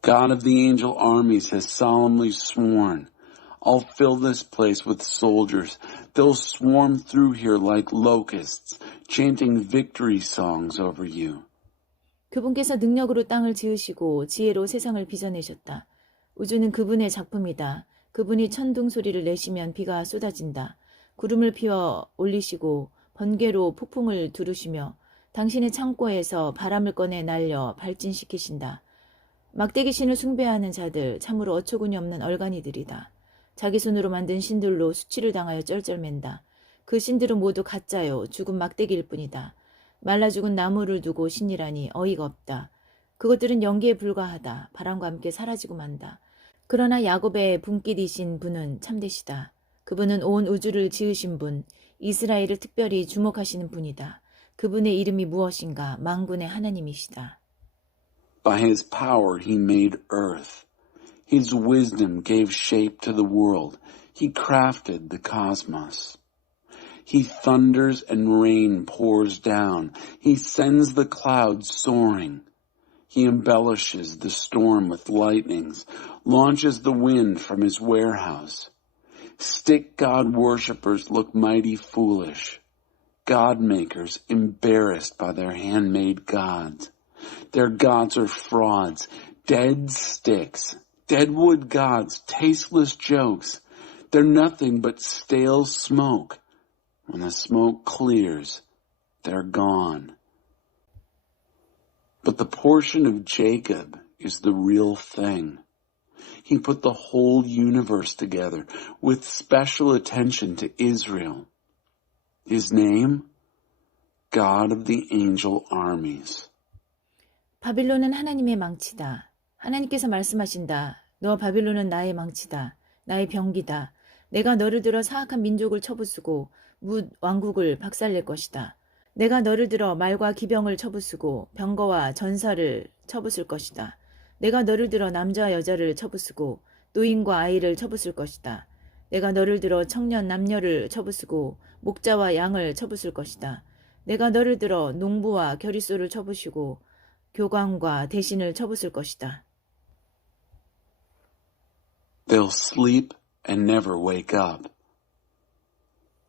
God of the angel armies has solemnly sworn, I'll fill this place with soldiers. They'll swarm through here like locusts, chanting victory songs over you. 그분께서 능력으로 땅을 지으시고 지혜로 세상을 빚어내셨다. 우주는 그분의 작품이다. 그분이 천둥 소리를 내시면 비가 쏟아진다. 구름을 피워 올리시고 번개로 폭풍을 두르시며 당신의 창고에서 바람을 꺼내 날려 발진시키신다. 막대기 신을 숭배하는 자들 참으로 어처구니 없는 얼간이들이다. 자기 손으로 만든 신들로 수치를 당하여 쩔쩔맨다. 그 신들은 모두 가짜요. 죽은 막대기일 뿐이다. 말라 죽은 나무를 두고 신이라니 어이가 없다. 그것들은 연기에 불과하다. 바람과 함께 사라지고 만다. 그러나 야곱의 분깃이신 분은 참되시다. 그분은 온 우주를 지으신 분, 이스라엘을 특별히 주목하시는 분이다. 그분의 이름이 무엇인가? 만군의 하나님이시다. By his power he made earth. His wisdom gave shape to the world. He crafted the cosmos. He thunders and rain pours down. He sends the clouds soaring. He embellishes the storm with lightnings, launches the wind from his warehouse. Stick God worshippers look mighty foolish. God makers embarrassed by their handmade gods. Their gods are frauds, dead sticks, deadwood gods, tasteless jokes. They're nothing but stale smoke. When the smoke clears, they're gone. But the portion of Jacob is the real thing. He put the whole universe together with special attention to Israel. His name? God of the angel armies. 바빌론은 하나님의 망치다. 하나님께서 말씀하신다. 너 바빌론은 나의 망치다. 나의 병기다. 내가 너를 들어 사악한 민족을 쳐부수고 뭇 왕국을 박살낼 것이다. 내가 너를 들어 말과 기병을 쳐부수고 병거와 전사를 쳐부술 것이다. 내가 너를 들어 남자와 여자를 쳐부수고 노인과 아이를 쳐부술 것이다. 내가 너를 들어 청년 남녀를 쳐부수고 목자와 양을 쳐부술 것이다. 내가 너를 들어 농부와 겨리소를 쳐부시고 교광과 대신을 쳐부술 것이다. They'll sleep and never wake up.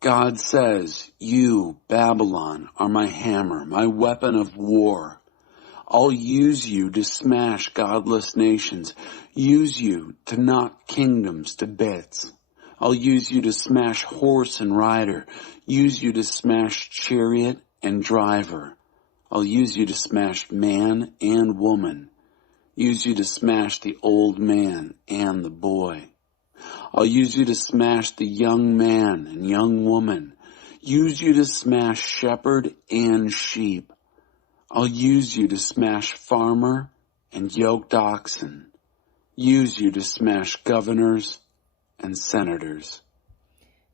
God says, you, Babylon, are my hammer, my weapon of war. I'll use you to smash godless nations, use you to knock kingdoms to bits. I'll use you to smash horse and rider, use you to smash chariot and driver. I'll use you to smash man and woman, use you to smash the old man and the boy. I'll use you to smash the young man and young woman, use you to smash shepherd and sheep. I'll use you to smash farmer and yoked oxen, use you to smash governors and senators.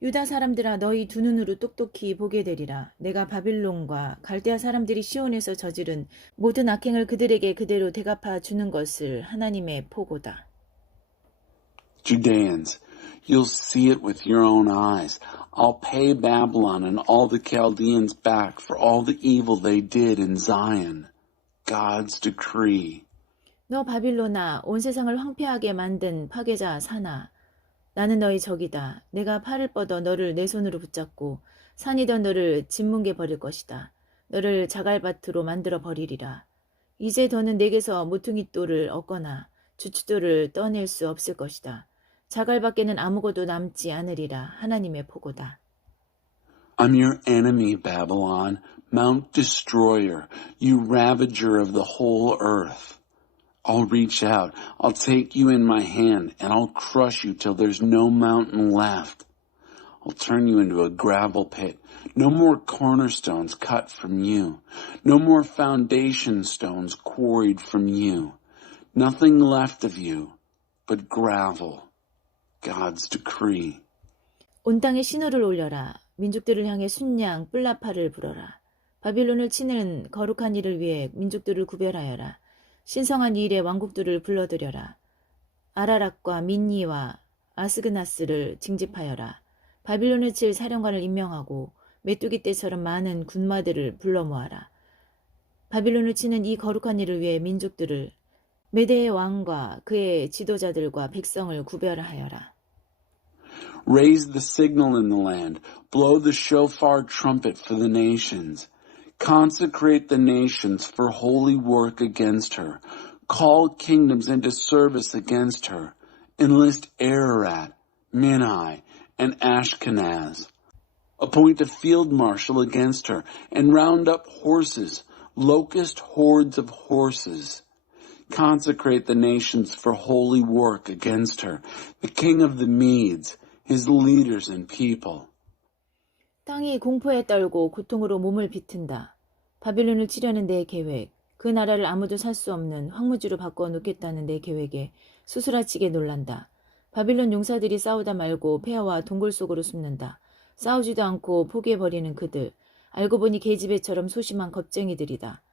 유다 사람들아 너희 두 눈으로 똑똑히 보게 되리라. 내가 바빌론과 갈대아 사람들이 시온에서 저지른 모든 악행을 그들에게 그대로 대갚아 주는 것을 하나님의 포고다. Judeans, you'll see it with your own eyes. I'll pay Babylon and all the Chaldeans back for all the evil they did in Zion. God's decree. 너 바빌론아 온 세상을 황폐하게 만든 파괴자 사나. 나는 너희 적이다. 내가 팔을 뻗어 너를 내 손으로 붙잡고 산이던 너를 짓뭉개 버릴 것이다. 너를 자갈밭으로 만들어 버리리라. 이제 더는 내게서 모퉁이돌을 얻거나 주춧돌을 떠낼 수 없을 것이다. 자갈밖에는 아무것도 남지 않으리라. 하나님의 포고다. I'm your enemy, Babylon, Mount Destroyer, you ravager of the whole earth. I'll reach out, I'll take you in my hand, and I'll crush you till there's no mountain left. I'll turn you into a gravel pit. No more cornerstones cut from you. No more foundation stones quarried from you. Nothing left of you but gravel. God's decree. 온 땅에 신호를 올려라. 민족들을 향해 순양 뿔나파를 불어라. 바빌론을 치는 거룩한 일을 위해 민족들을 구별하여라. 신성한 이 일에 왕국들을 불러들여라. 아라락과 민니와 아스그나스를 징집하여라. 바빌론을 칠 사령관을 임명하고 메뚜기 떼처럼 많은 군마들을 불러 모아라. 바빌론을 치는 이 거룩한 일을 위해 민족들을 메대의 왕과 그의 지도자들과 백성을 구별하여라. Raise the signal in the land. Blow the shofar trumpet for the nations. Consecrate the nations for holy work against her. Call kingdoms into service against her. Enlist Ararat, Minai, and Ashkenaz. Appoint a field marshal against her, and round up horses, locust hordes of horses. Consecrate the nations for holy work against her. The king of the Medes, his leaders and people. 땅이 공포에 떨고 고통으로 몸을 비튼다. 바빌론을 치려는 내 계획, 그 나라를 아무도 살 수 없는 황무지로 바꿔 놓겠다는 내 계획에 수수라치게 놀란다. 바빌론 용사들이 싸우다 말고 폐허와 동굴 속으로 숨는다. 싸우지도 않고 포기해버리는 그들, 알고 보니 계집애처럼 소심한 겁쟁이들이다.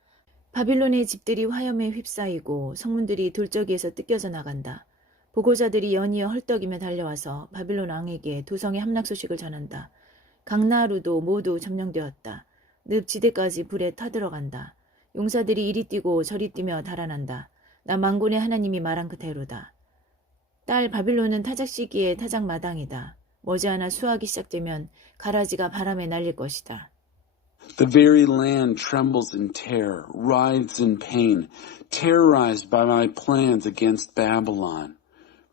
바빌론의 집들이 화염에 휩싸이고 성문들이 돌적이에서 뜯겨져 나간다. 보고자들이 연이어 헐떡이며 달려와서 바빌론 왕에게 도성의 함락 소식을 전한다. 강나루도 모두 점령되었다. 늪 지대까지 불에 타들어간다. 용사들이 이리 뛰고 저리 뛰며 달아난다. 나 만군의 하나님이 말한 그대로다. 딸 바빌론은 타작 시기에 타작 마당이다. 머지않아 수확이 시작되면 가라지가 바람에 날릴 것이다. The very land trembles in terror, writhes in pain, terrorized by my plans against Babylon.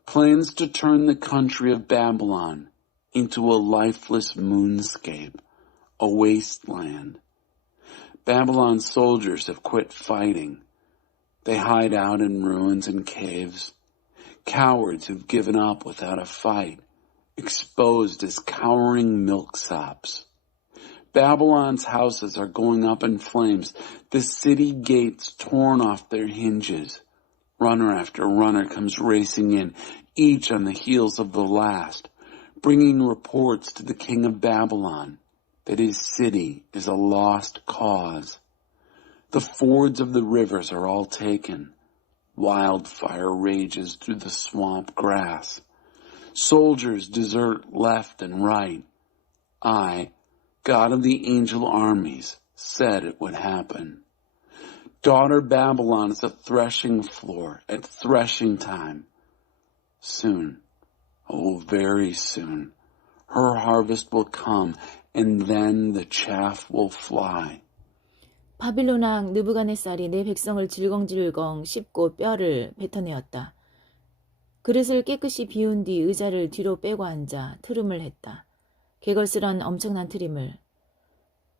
Plans to turn the country of Babylon into a lifeless moonscape, a wasteland. Babylon's soldiers have quit fighting. They hide out in ruins and caves. Cowards who've given up without a fight, exposed as cowering milksops. Babylon's houses are going up in flames, the city gates torn off their hinges. Runner after runner comes racing in, each on the heels of the last, bringing reports to the king of Babylon that his city is a lost cause. The fords of the rivers are all taken. Wildfire rages through the swamp grass. Soldiers desert left and right. I, God of the angel armies, said it would happen. Daughter Babylon is a threshing floor at threshing time. Soon, oh very soon, her harvest will come and then the chaff will fly. 바빌론 왕 느부갓네살이 내 백성을 질겅질겅 씹고 뼈를 뱉어내었다. 그릇을 깨끗이 비운 뒤 의자를 뒤로 빼고 앉아 트름을 했다. 개걸스런 엄청난 트림을.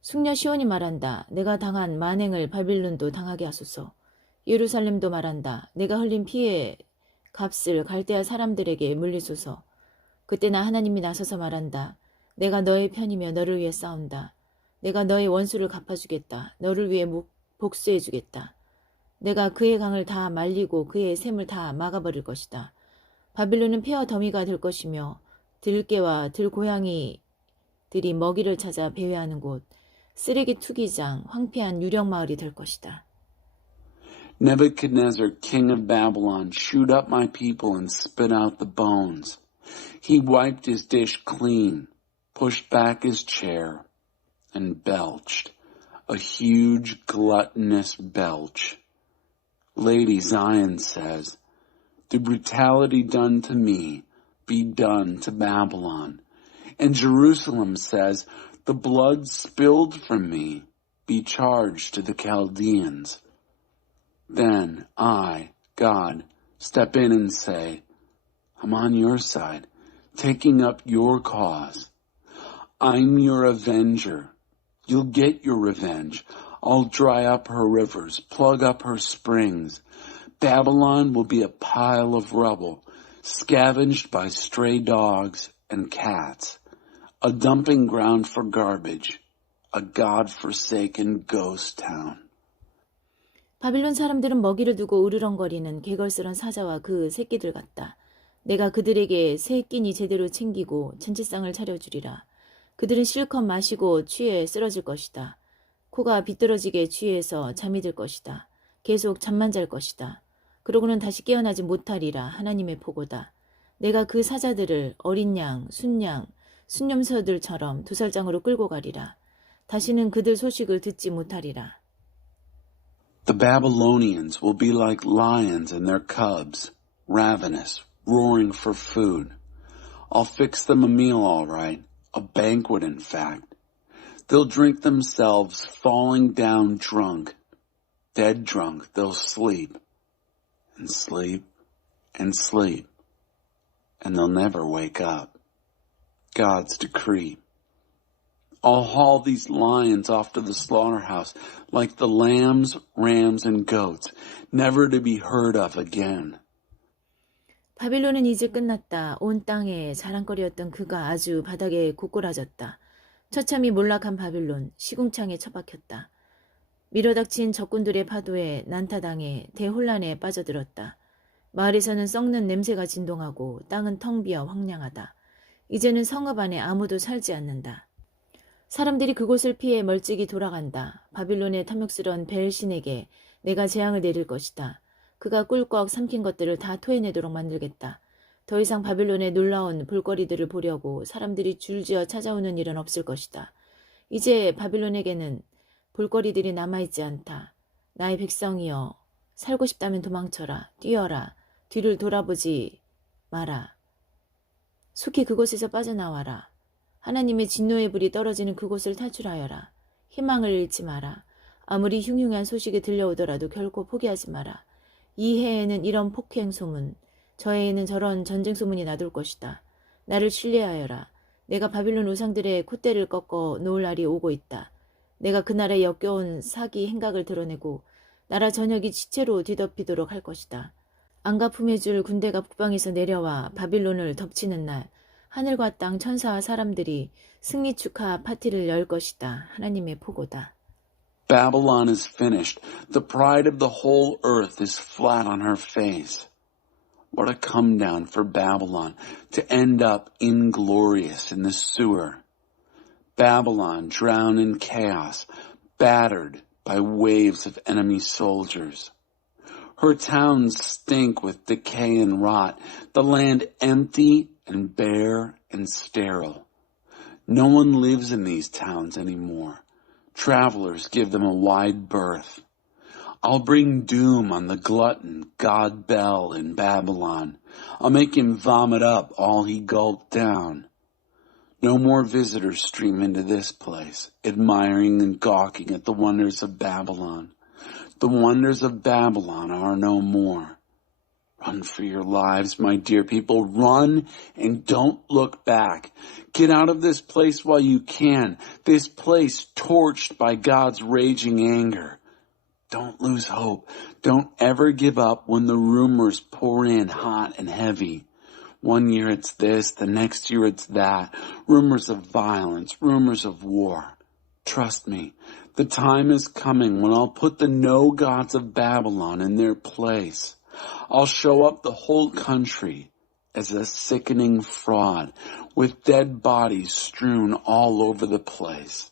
숙녀 시온이 말한다. 내가 당한 만행을 바빌론도 당하게 하소서. 예루살렘도 말한다. 내가 흘린 피의 값을 갈대아 사람들에게 물리소서. 그때 나 하나님이 나서서 말한다. 내가 너의 편이며 너를 위해 싸운다. 내가 너의 원수를 갚아주겠다. 너를 위해 복수해주겠다. 내가 그의 강을 다 말리고 그의 샘을 다 막아버릴 것이다. 바빌론은 폐허 더미가 될 것이며 들깨와 들고양이들이 먹이를 찾아 배회하는 곳, 쓰레기 투기장, 황폐한 유령 마을이 될 것이다. Nebuchadnezzar, king of Babylon, chewed up my people and spit out the bones. He wiped his dish clean, pushed back his chair, and belched, a huge gluttonous belch. Lady Zion says, the brutality done to me be done to Babylon. And Jerusalem says, the blood spilled from me be charged to the Chaldeans. Then I, God, step in and say, I'm on your side, taking up your cause. I'm your avenger. You'll get your revenge. I'll dry up her rivers, plug up her springs. Babylon will be a pile of rubble, scavenged by stray dogs and cats, a dumping ground for garbage, a God-forsaken ghost town. 바빌론 사람들은 먹이를 두고 으르렁거리는 개걸스런 사자와 그 새끼들 같다. 내가 그들에게 새 끼니 제대로 챙기고 잔치상을 차려주리라. 그들은 실컷 마시고 취해 쓰러질 것이다. 코가 비뚤어지게 취해서 잠이 들 것이다. 계속 잠만 잘 것이다. 그러고는 다시 깨어나지 못하리라. 하나님의 보고다. 내가 그 사자들을 어린 양, 순양, 순념서들처럼 도살장으로 끌고 가리라. 다시는 그들 소식을 듣지 못하리라. The Babylonians will be like lions and their cubs, ravenous, roaring for food. I'll fix them a meal all right, a banquet in fact. They'll drink themselves falling down drunk. Dead drunk, they'll sleep, and sleep, and sleep, and they'll never wake up. God's decree. I'll haul these lions off to the slaughterhouse like the lambs, rams, and goats, never to be heard of again. 바빌론은 이제 끝났다. 온 땅에 자랑거리였던 그가 아주 바닥에 고꾸라졌다. 처참히 몰락한 바빌론, 시궁창에 처박혔다. 밀어닥친 적군들의 파도에 난타당해 대혼란에 빠져들었다. 마을에서는 썩는 냄새가 진동하고 땅은 텅 비어 황량하다. 이제는 성읍 안에 아무도 살지 않는다. 사람들이 그곳을 피해 멀찍이 돌아간다. 바빌론의 탐욕스러운 벨신에게 내가 재앙을 내릴 것이다. 그가 꿀꺽 삼킨 것들을 다 토해내도록 만들겠다. 더 이상 바빌론의 놀라운 볼거리들을 보려고 사람들이 줄지어 찾아오는 일은 없을 것이다. 이제 바빌론에게는 볼거리들이 남아있지 않다. 나의 백성이여, 살고 싶다면 도망쳐라. 뛰어라. 뒤를 돌아보지 마라. 속히 그곳에서 빠져나와라. 하나님의 진노의 불이 떨어지는 그곳을 탈출하여라. 희망을 잃지 마라. 아무리 흉흉한 소식이 들려오더라도 결코 포기하지 마라. 이 해에는 이런 폭행 소문, 저 해에는 저런 전쟁 소문이 나돌 것이다. 나를 신뢰하여라. 내가 바빌론 우상들의 콧대를 꺾어 놓을 날이 오고 있다. 내가 그 나라의 역겨운 사기 행각을 드러내고 나라 전역이 지체로 뒤덮이도록 할 것이다. 안가품해줄 군대가 북방에서 내려와 바빌론을 덮치는 날, 하늘과 땅 천사와 사람들이 승리 축하 파티를 열 것이다. 하나님의 포고다. Babylon is finished. The pride of the whole earth is flat on her face. What a come down for Babylon to end up inglorious in the sewer. Babylon drowned in chaos, battered by waves of enemy soldiers. Her towns stink with decay and rot, the land empty and bare and sterile. No one lives in these towns anymore. Travelers give them a wide berth. I'll bring doom on the glutton, God Bel in Babylon. I'll make him vomit up all he gulped down. No more visitors stream into this place, admiring and gawking at the wonders of Babylon. The wonders of Babylon are no more. Run for your lives, my dear people. Run and don't look back. Get out of this place while you can. This place torched by God's raging anger. Don't lose hope. Don't ever give up when the rumors pour in hot and heavy. One year it's this, the next year it's that. Rumors of violence, rumors of war. Trust me, the time is coming when I'll put the no gods of Babylon in their place. I'll show up the whole country as a sickening fraud with dead bodies strewn all over the place.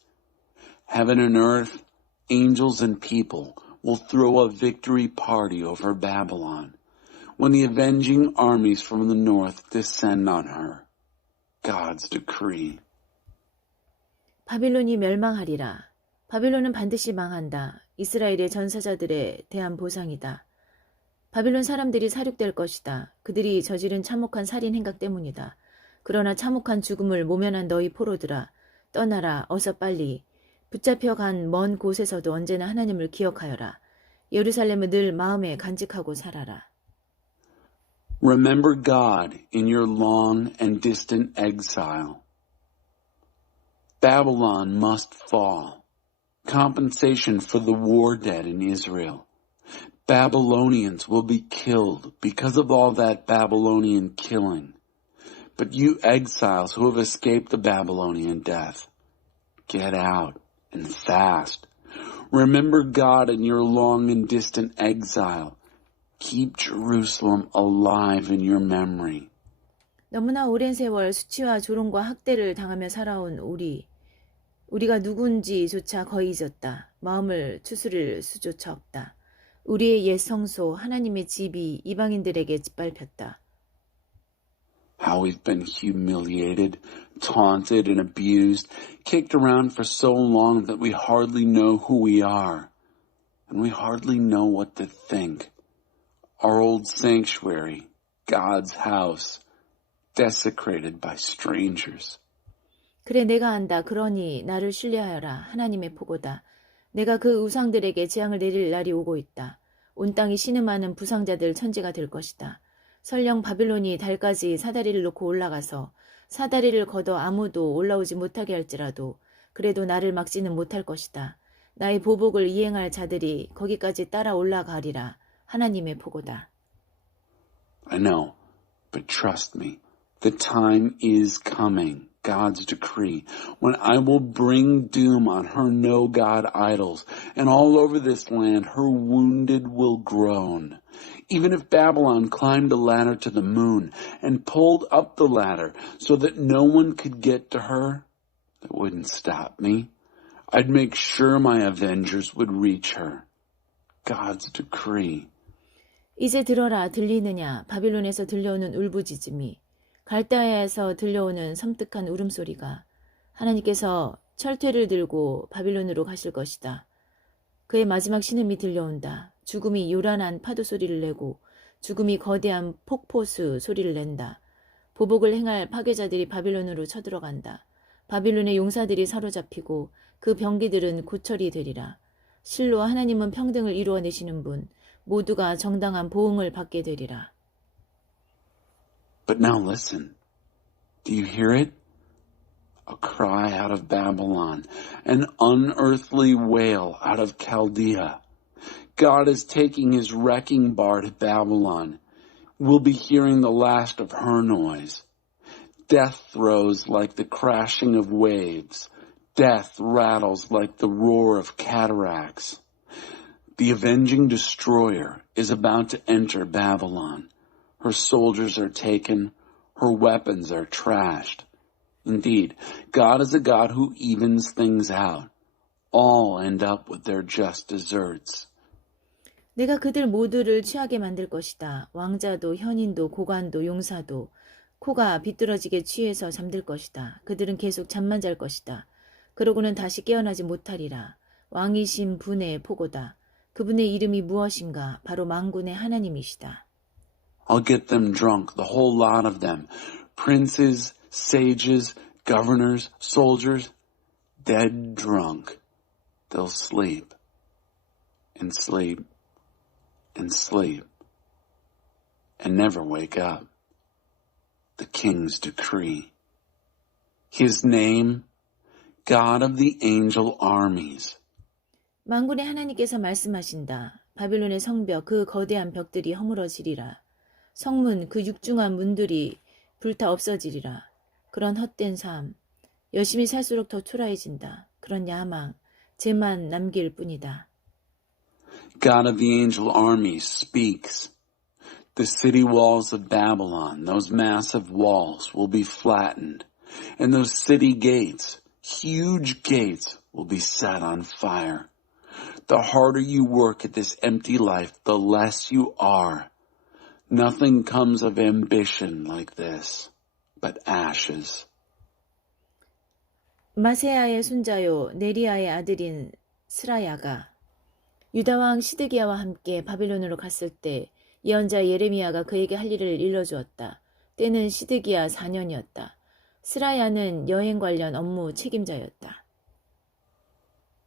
Heaven and earth, angels and people will throw a victory party over Babylon when the avenging armies from the north descend on her. God's decree. 바빌론이 멸망하리라. 바빌론은 반드시 망한다. 이스라엘의 전사자들에 대한 보상이다. 바빌론 사람들이 사륙될 것이다. 그들이 저지른 참혹한 살인 행각 때문이다. 그러나 참혹한 죽음을 모면한 너희 포로들아, 떠나라, 어서 빨리. 붙잡혀간 먼 곳에서도 언제나 하나님을 기억하여라. 예루살렘을 늘 마음에 간직하고 살아라. Remember God in your long and distant exile. Babylon must fall. Compensation for the war dead in Israel. Babylonians will be killed because of all that Babylonian killing. But you exiles who have escaped the Babylonian death, get out and fast. Remember God in your long and distant exile. Keep Jerusalem alive in your memory. 너무나 오랜 세월 수치와 조롱과 학대를 당하며 살아온 우리가 누군지조차 거의 잊었다. 마음을 추스릴 수조차 없다. 우리의 옛 성소 하나님의 집이 이방인들에게 짓밟혔다. How we've been humiliated, taunted and abused, kicked around for so long that we hardly know who we are, and we hardly know what to think. Our old sanctuary, God's house, desecrated by strangers. 그래 내가 안다. 그러니 나를 신뢰하여라. 하나님의 포고다. 내가 그 우상들에게 재앙을 내릴 날이 오고 있다. 온 땅이 신음하는 부상자들 천지가 될 것이다. 설령 바빌론이 달까지 사다리를 놓고 올라가서 사다리를 걷어 아무도 올라오지 못하게 할지라도 그래도 나를 막지는 못할 것이다. 나의 보복을 이행할 자들이 거기까지 따라 올라가리라. 하나님의 포고다. I know, but trust me, the time is coming. God's decree, when I will bring doom on her no-God idols, and all over this land her wounded will groan. Even if Babylon climbed a ladder to the moon and pulled up the ladder so that no one could get to her, that wouldn't stop me. I'd make sure my avengers would reach her. God's decree. 이제 들어라 들리느냐 바빌론에서 들려오는 울부짖음이 갈대아에서 들려오는 섬뜩한 울음소리가 하나님께서 철퇴를 들고 바빌론으로 가실 것이다. 그의 마지막 신음이 들려온다. 죽음이 요란한 파도 소리를 내고 죽음이 거대한 폭포수 소리를 낸다. 보복을 행할 파괴자들이 바빌론으로 쳐들어간다. 바빌론의 용사들이 사로잡히고 그 병기들은 고철이 되리라. 실로 하나님은 평등을 이루어내시는 분, 모두가 정당한 보응을 받게 되리라. But now listen. Do you hear it? A cry out of Babylon, an unearthly wail out of Chaldea. God is taking his wrecking bar to Babylon. We'll be hearing the last of her noise. Death throws like the crashing of waves. Death rattles like the roar of cataracts. The avenging destroyer is about to enter Babylon. Her soldiers are taken. Her weapons are trashed. Indeed, God is a God who evens things out. All end up with their just deserts. 내가 그들 모두를 취하게 만들 것이다. 왕자도 현인도 고관도 용사도 코가 비뚤어지게 취해서 잠들 것이다. 그들은 계속 잠만 잘 것이다. 그러고는 다시 깨어나지 못하리라. 왕이신 분의 포고다. 그분의 이름이 무엇인가? 바로 만군의 하나님이시다. I'll get them drunk, the whole lot of them. Princes, sages, governors, soldiers, dead drunk. They'll sleep and sleep and sleep and never wake up. The king's decree. His name, God of the angel armies. 만군의 하나님께서 말씀하신다. 바빌론의 성벽, 그 거대한 벽들이 허물어지리라. 성문, 그 육중한 문들이 불타 없어지리라. 그런 헛된 삶, 열심히 살수록 더 초라해진다. 그런 야망, 죄만 남길 뿐이다. God of the angel armies speaks. The city walls of Babylon, those massive walls, will be flattened, and those city gates, huge gates, will be set on fire. The harder you work at this empty life, the less you are. Nothing comes of ambition like this, but ashes. 마세야의 손자요 네리야의 아들인 스라야가 유다왕 시드기야와 함께 바빌론으로 갔을 때 예언자 예레미야가 그에게 할 일을 일러주었다. 때는 시드기야 4년이었다. 스라야는 여행 관련 업무 책임자였다.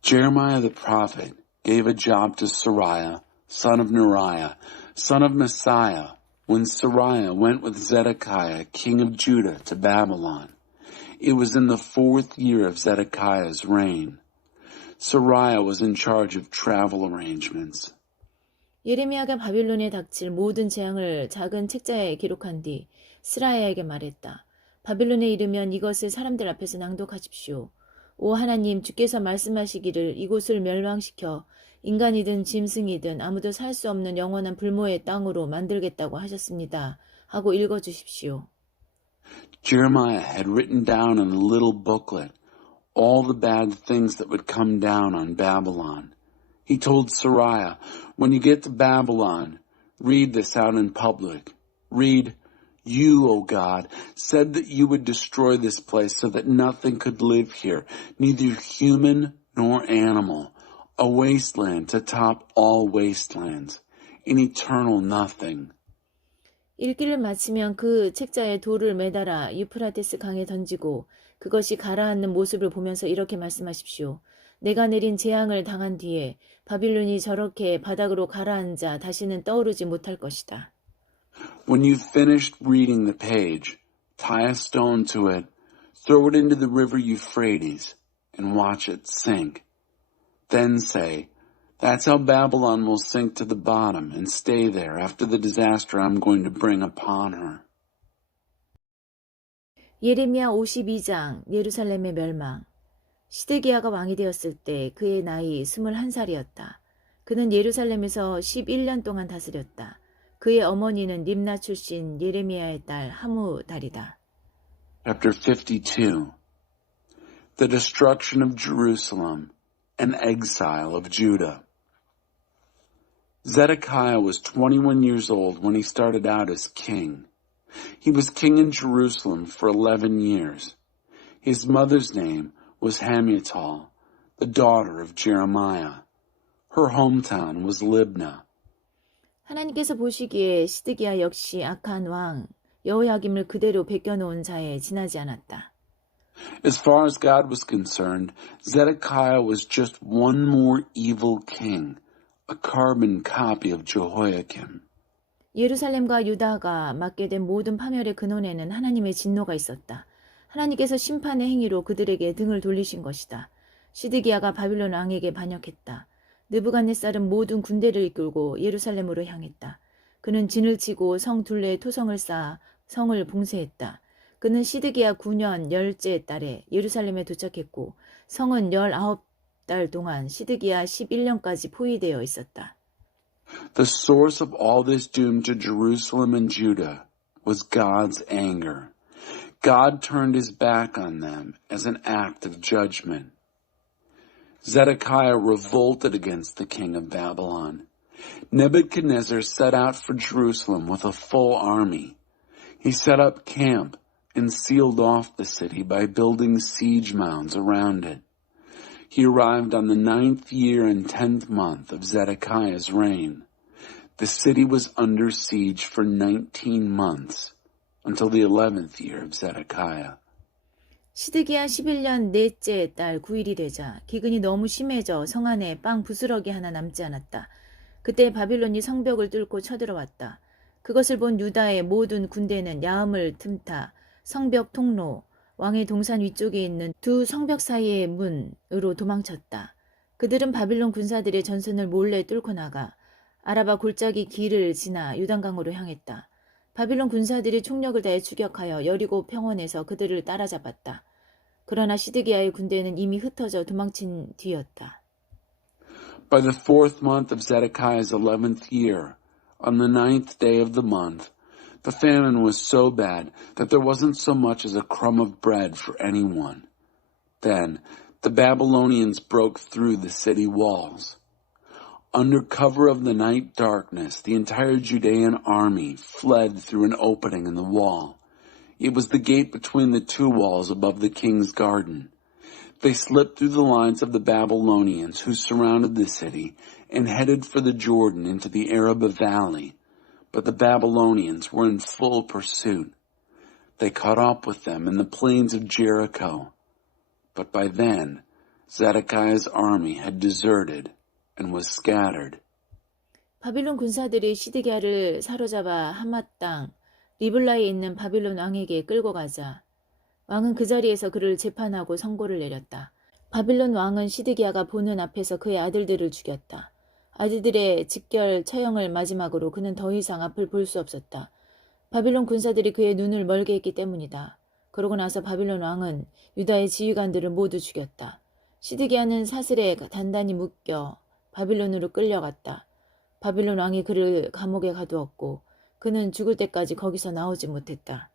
Jeremiah the prophet gave a job to Sariah, son of Neriah, son of Messiah, when Sariah went with Zedekiah, king of Judah, to Babylon. It was in the 4th year of Zedekiah's reign. Sariah was in charge of travel arrangements. 예레미야가 바빌론에 닥칠 모든 재앙을 작은 책자에 기록한 뒤 스라야에게 말했다. 바빌론에 이르면 이것을 사람들 앞에서 낭독하십시오. 오 하나님, 주께서 말씀하시기를 이곳을 멸망시켜 인간이든 짐승이든 아무도 살 수 없는 영원한 불모의 땅으로 만들겠다고 하셨습니다. 하고 읽어주십시오. Jeremiah had written down in a little booklet all the bad things that would come down on Babylon. He told Sariah, when you get to Babylon, read this out in public. Read, you, O God, said that you would destroy this place so that nothing could live here, neither human nor animal, a wasteland to top all wastelands, an eternal nothing. 읽기를 마치면 그 책자에 돌을 매달아 유프라테스 강에 던지고 그것이 가라앉는 모습을 보면서 이렇게 말씀하십시오. 내가 내린 재앙을 당한 뒤에 바빌론이 저렇게 바닥으로 가라앉아 다시는 떠오르지 못할 것이다. When you've finished reading the page, tie a stone to it, throw it into the river Euphrates, and watch it sink. Then say, that's how Babylon will sink to the bottom and stay there after the disaster I'm going to bring upon her. 예레미야 52장 예루살렘의 멸망. 시드기야가 왕이 되었을 때 그의 나이 21살이었다. 그는 예루살렘에서 11년 동안 다스렸다. 그의 어머니는 림나 출신 예레미야의 딸 하무달이다. Chapter 52. The destruction of Jerusalem and exile of Judah. Zedekiah was 21 years old when he started out as king. He was king in Jerusalem for 11 years. His mother's name was Hamutal, the daughter of Jeremiah. Her hometown was Libnah. 하나님께서 보시기에 시드기야 역시 악한 왕 여호야김을 그대로 베껴놓은 자에 지나지 않았다. As far as God was concerned, Zedekiah was just one more evil king, a carbon copy of Jehoiakim. 예루살렘과 유다가 맡게 된 모든 파멸의 근원에는 하나님의 진노가 있었다. 하나님께서 심판의 행위로 그들에게 등을 돌리신 것이다. 시드기야가 바빌론 왕에게 반역했다. 느부갓네살은 모든 군대를 이끌고 예루살렘으로 향했다. 그는 진을 치고 성 둘레에 토성을 쌓아 성을 봉쇄했다. 그는 시드기야 9년 10째 달에 예루살렘에 도착했고 성은 19달 동안 시드기야 11년까지 포위되어 있었다. The source of all this doom to Jerusalem and Judah was God's anger. God turned his back on them as an act of judgment. Zedekiah revolted against the king of Babylon. Nebuchadnezzar set out for Jerusalem with a full army. He set up camp and sealed off the city by building siege mounds around it. He arrived on the 9th year and 10th month of Zedekiah's reign. The city was under siege for 19 months until the 11th year of Zedekiah. 시드기야 11년 넷째 달 9일이 되자 기근이 너무 심해져 성 안에 빵 부스러기 하나 남지 않았다. 그때 바빌론이 성벽을 뚫고 쳐들어왔다. 그것을 본 유다의 모든 군대는 야음을 틈타 성벽 통로, 왕의 동산 위쪽에 있는 두 성벽 사이의 문으로 도망쳤다. 그들은 바빌론 군사들의 전선을 몰래 뚫고 나가 아라바 골짜기 길을 지나 요단강으로 향했다. 바빌론 군사들이 총력을 다해 추격하여 여리고 평원에서 그들을 따라잡았다. 그러나 시드기야의 군대는 이미 흩어져 도망친 뒤였다. By the 4th month of Zedekiah's 11th year, on the 9th day of the month, the famine was so bad that there wasn't so much as a crumb of bread for anyone. Then the Babylonians broke through the city walls. Under cover of the night darkness, the entire Judean army fled through an opening in the wall. It was the gate between the two walls above the king's garden. They slipped through the lines of the Babylonians who surrounded the city and headed for the Jordan into the Araba Valley. But the Babylonians were in full pursuit. They caught up with them in the plains of Jericho. But by then, Zedekiah's army had deserted and was scattered. 바빌론 군사들이 시드기야를 사로잡아 하맛 땅 리블라에 있는 바빌론 왕에게 끌고 가자 왕은 그 자리에서 그를 재판하고 선고를 내렸다. 바빌론 왕은 시드기야가 보는 앞에서 그의 아들들을 죽였다. 아들들의 직결 처형을 마지막으로 그는 더 이상 앞을 볼 수 없었다. 바빌론 군사들이 그의 눈을 멀게 했기 때문이다. 그러고 나서 바빌론 왕은 유다의 지휘관들을 모두 죽였다. 시드기야는 사슬에 단단히 묶여 바빌론으로 끌려갔다. 바빌론 왕이 그를 감옥에 가두었고 그는 죽을 때까지 거기서 나오지 못했다.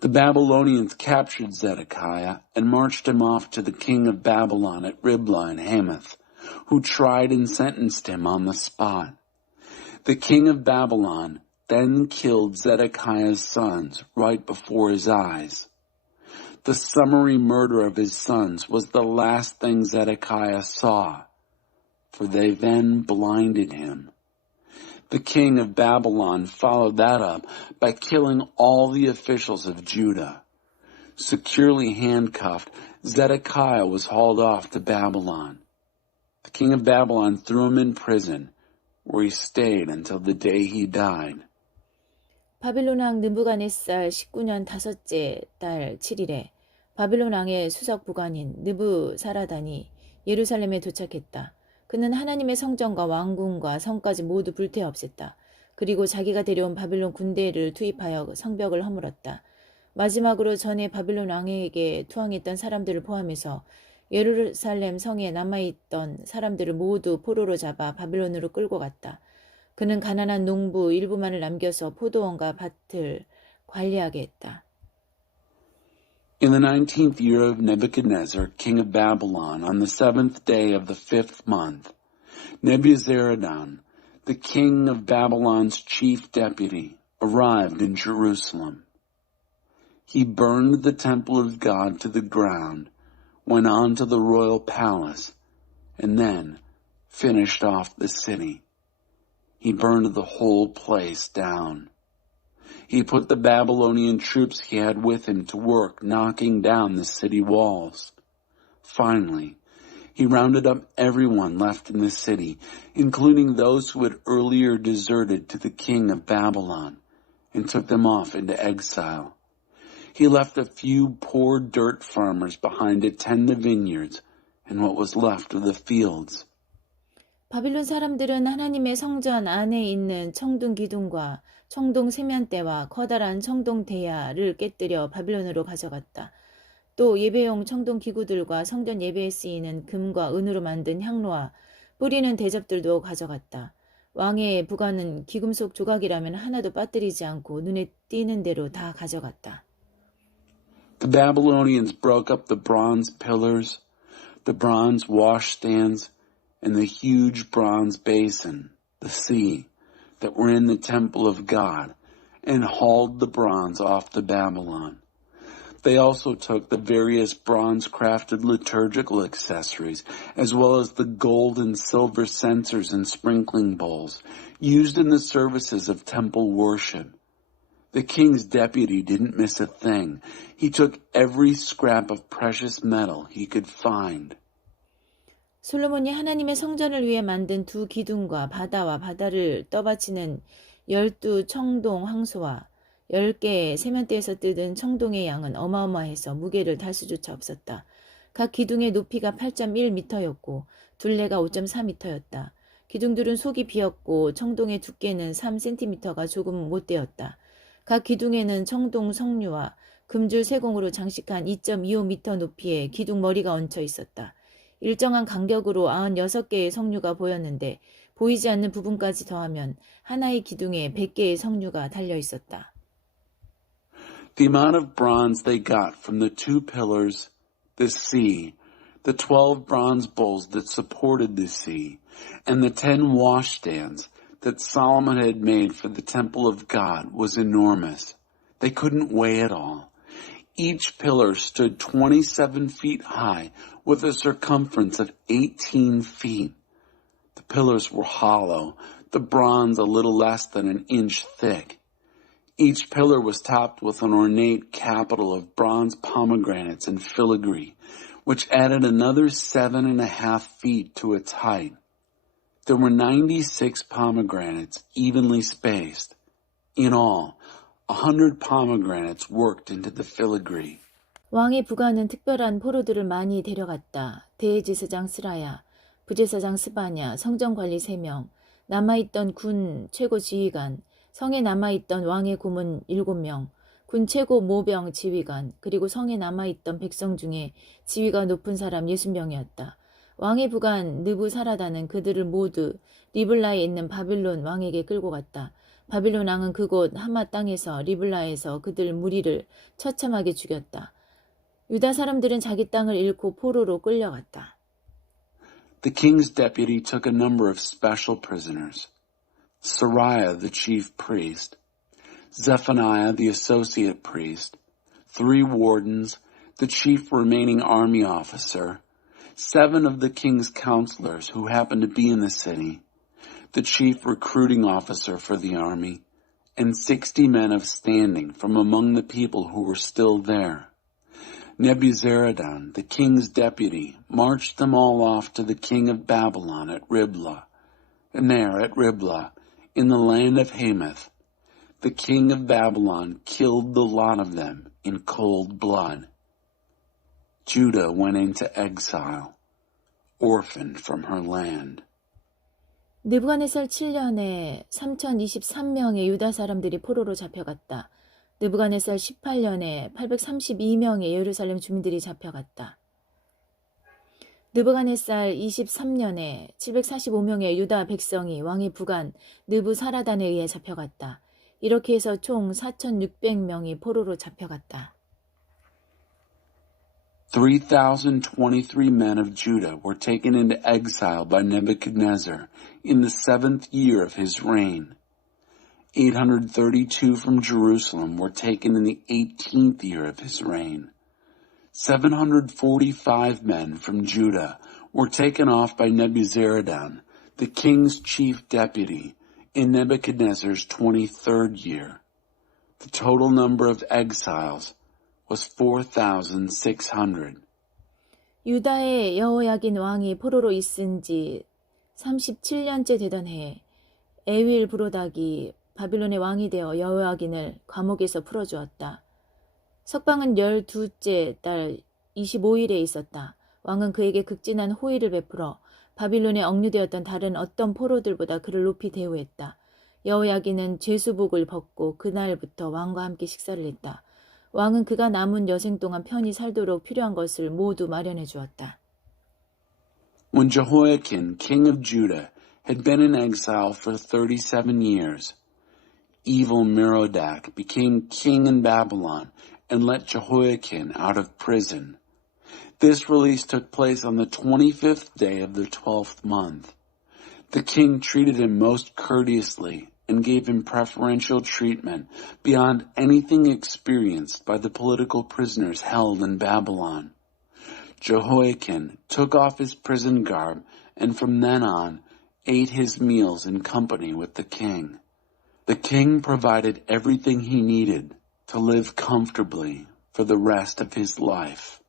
The Babylonians captured Zedekiah and marched him off to the king of Babylon at Riblah and Hamath, who tried and sentenced him on the spot. The king of Babylon then killed Zedekiah's sons right before his eyes. The summary murder of his sons was the last thing Zedekiah saw, for they then blinded him. The king of Babylon followed that up by killing all the officials of Judah. Securely handcuffed, Zedekiah was hauled off to Babylon. The king of Babylon threw him in prison, where he stayed until the day he died. 바빌론 왕 느부갓네살 19년 5째 달 7일에 바빌론 왕의 수석 부관인 느부사라단이 예루살렘에 도착했다. 그는 하나님의 성전과 왕궁과 성까지 모두 불태워 없앴다. 그리고 자기가 데려온 바빌론 군대를 투입하여 성벽을 허물었다. 마지막으로 전에 바빌론 왕에게 투항했던 사람들을 포함해서 예루살렘 성에 남아있던 사람들을 모두 포로로 잡아 바빌론으로 끌고 갔다. 그는 가난한 농부 일부만을 남겨서 포도원과 밭을 관리하게 했다. In the 19th year of Nebuchadnezzar, king of Babylon, on the 7th day of the 5th month, Nebuzaradan, the king of Babylon's chief deputy, arrived in Jerusalem. He burned the temple of God to the ground, went on to the royal palace, and then finished off the city. He burned the whole place down. He put the Babylonian troops he had with him to work knocking down the city walls. Finally, he rounded up everyone left in the city, including those who had earlier deserted to the king of Babylon, and took them off into exile. He left a few poor dirt farmers behind to tend the vineyards and what was left of the fields. 바빌론 사람들은 하나님의 성전 안에 있는 청동 기둥과 청동 세면대와 커다란 청동 대야를 깨뜨려 바빌론으로 가져갔다. 또 예배용 청동 기구들과 성전 예배에 쓰이는 금과 은으로 만든 향로와 뿌리는 대접들도 가져갔다. 왕의 부관은 기금속 조각이라면 하나도 빠뜨리지 않고 눈에 띄는 대로 다 가져갔다. The Babylonians broke up the bronze pillars, the bronze washstands, and the huge bronze basin, the sea, that were in the temple of God, and hauled the bronze off to Babylon. They also took the various bronze-crafted liturgical accessories, as well as the gold and silver censers and sprinkling bowls, used in the services of temple worship. The king's deputy didn't miss a thing. He took every scrap of precious metal he could find. 솔로몬이 하나님의 성전을 위해 만든 두 기둥과 바다와 바다를 떠받치는 12 청동 황소와 10개의 세면대에서 뜯은 청동의 양은 어마어마해서 무게를 달 수조차 없었다. 각 기둥의 높이가 8.1m였고 둘레가 5.4m였다. 기둥들은 속이 비었고 청동의 두께는 3cm가 조금 못 되었다. 각 기둥에는 청동 석류와 금줄 세공으로 장식한 2.25m 높이의 기둥 머리가 얹혀 있었다. 일정한 간격으로 96개의 석류가 보였는데 보이지 않는 부분까지 더하면 하나의 기둥에 100개의 석류가 달려 있었다. The amount of bronze they got from the 2 pillars, the sea, the 12 bronze bowls that supported the sea, and the 10 washstands that Solomon had made for the temple of God was enormous. They couldn't weigh it all. Each pillar stood 27 feet high with a circumference of 18 feet. The pillars were hollow, the bronze a little less than an inch thick. Each pillar was topped with an ornate capital of bronze pomegranates and filigree, which added another 7.5 feet to its height. There were 96 pomegranates evenly spaced. In all, 100 pomegranates worked into the filigree. 왕의 부관은 특별한 포로들을 많이 데려갔다. 대제사장 스라야, 부제사장 스바냐, 성전관리 3명, 남아있던 군 최고 지휘관, 성에 남아있던 왕의 고문 7명, 군 최고 모병 지휘관, 그리고 성에 남아있던 백성 중에 지위가 높은 사람 60명이었다. 왕의 부관 느부사라다는 그들을 모두 리블라에 있는 바빌론 왕에게 끌고 갔다. 바빌론 왕은 그곳 하마 땅에서 리블라에서 그들 무리를 처참하게 죽였다. 유다 사람들은 자기 땅을 잃고 포로로 끌려갔다. The king's deputy took a number of special prisoners. Sariah, the chief priest, Zephaniah, the associate priest, 3 wardens, the chief remaining army officer, 7 of the king's counselors who happened to be in the city, the chief recruiting officer for the army, and 60 men of standing from among the people who were still there. Nebuzaradan, the king's deputy, marched them all off to the king of Babylon at Riblah. And there at Riblah, in the land of Hamath, the king of Babylon killed the lot of them in cold blood. Judah went into exile, orphaned from her land. 느부갓네살 7년에 3023명의 유다 사람들이 포로로 잡혀갔다. 느부갓네살 18년에 832명의 예루살렘 주민들이 잡혀갔다. 느부갓네살 23년에 745명의 유다 백성이 왕의 부관 느부사라단에 의해 잡혀갔다. 이렇게 해서 총 4600명이 포로로 잡혀갔다. 3,023 men of Judah were taken into exile by Nebuchadnezzar in the 7th year of his reign. 832 from Jerusalem were taken in the 18th year of his reign. 745 men from Judah were taken off by Nebuzaradan, the king's chief deputy, in Nebuchadnezzar's 23rd year. The total number of exiles was 4,600. 유다의 여호야긴 왕이 포로로 있은 지 37년째 되던 해에 에윌 브로닥이 바빌론의 왕이 되어 여호야긴을 감옥에서 풀어주었다. 석방은 12째 달 25일에 있었다. 왕은 그에게 극진한 호의를 베풀어 바빌론에 억류되었던 다른 어떤 포로들보다 그를 높이 대우했다. 여호야긴은 죄수복을 벗고 그날부터 왕과 함께 식사를 했다. 왕은 그가 남은 여생 동안 편히 살도록 필요한 것을 모두 마련해 주었다. When Jehoiakim, king of Judah, had been in exile for 37 years, evil Merodach became king in Babylon and let Jehoiakim out of prison. This release took place on the 25th day of the 12th month. The king treated him most courteously and gave him preferential treatment beyond anything experienced by the political prisoners held in Babylon. Jehoiakim took off his prison garb and from then on ate his meals in company with the king. The king provided everything he needed to live comfortably for the rest of his life.